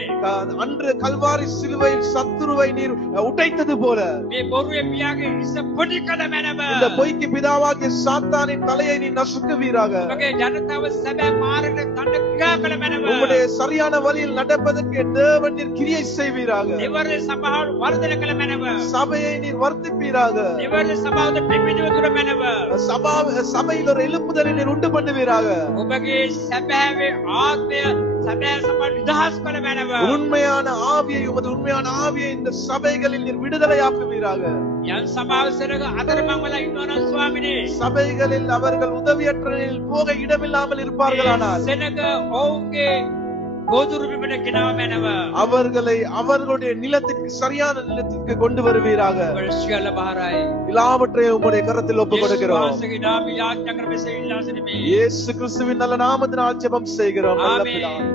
அன்று கல்வாரி சிலுவையில் சத்துருவை நீர் உடைத்தது போல මේ බොරුවේ පියාගේ ඉස්ස පොඩි කළ මැනව. இந்த பொய்க்கு பிதாவாகிய சாத்தானின் தலையை நீ நசுக்குவீராக. ඔබගේ ජනතාව සැබෑ මාර්ගයට ගන්න ක්‍රියා කළ මැනව. உம்முடைய சரியான வழியில் நடப்பதற்கு தேவன் நீர் கிரியை செய்வீராக. නිවර්ණ සභාව වර්ධන කළ මැනව. சபையை நீர் வர்த்திப்பீராக. නිවර්ණ සභාවට පිපිදුව දුර මැනව. சபையில் ஒரு எழுப்புதலை நீர் உண்டு பண்ணுவீராக. ඔබගේ සැබෑවේ ආත්මය සැබෑ සභාව නිදහස් කළ මැනව. உண்மையான ஆவியை உமது உண்மையான ஆவியை இந்த சபைகளில் நீர் விடுதலையாக்குவீராக. යම් සභාව සරක අතරමං වල ඉන්නවනම් ස්වාමිනේ சபைகளில் அவர்கள் உதவியற்ற நிலையில் போக இடமில்லாமல் இருப்பார்களானால் සෙනග ඔවුන්ගේ ගෝදුරු බිමට ගෙනව මැනව. அவர்களை அவர்களுடைய நிலத்திற்கு சரியான நிலத்திற்கு கொண்டு வருவீராக. ඔබ සියල්ල බාරයි. எல்லாவற்றையும் உம்முடைய கரத்தில் ஒப்புக் கொடுக்கிறோம். යේසුස්ගේ නාමය යාඥා කර මෙසේ ඉල්ලා සිටිමි. இயேசு கிறிஸ்துவின் நல்ல நாமத்தினால் ஜெபம் செய்கிறோம் நல்ல ஆமென். பிதாவே.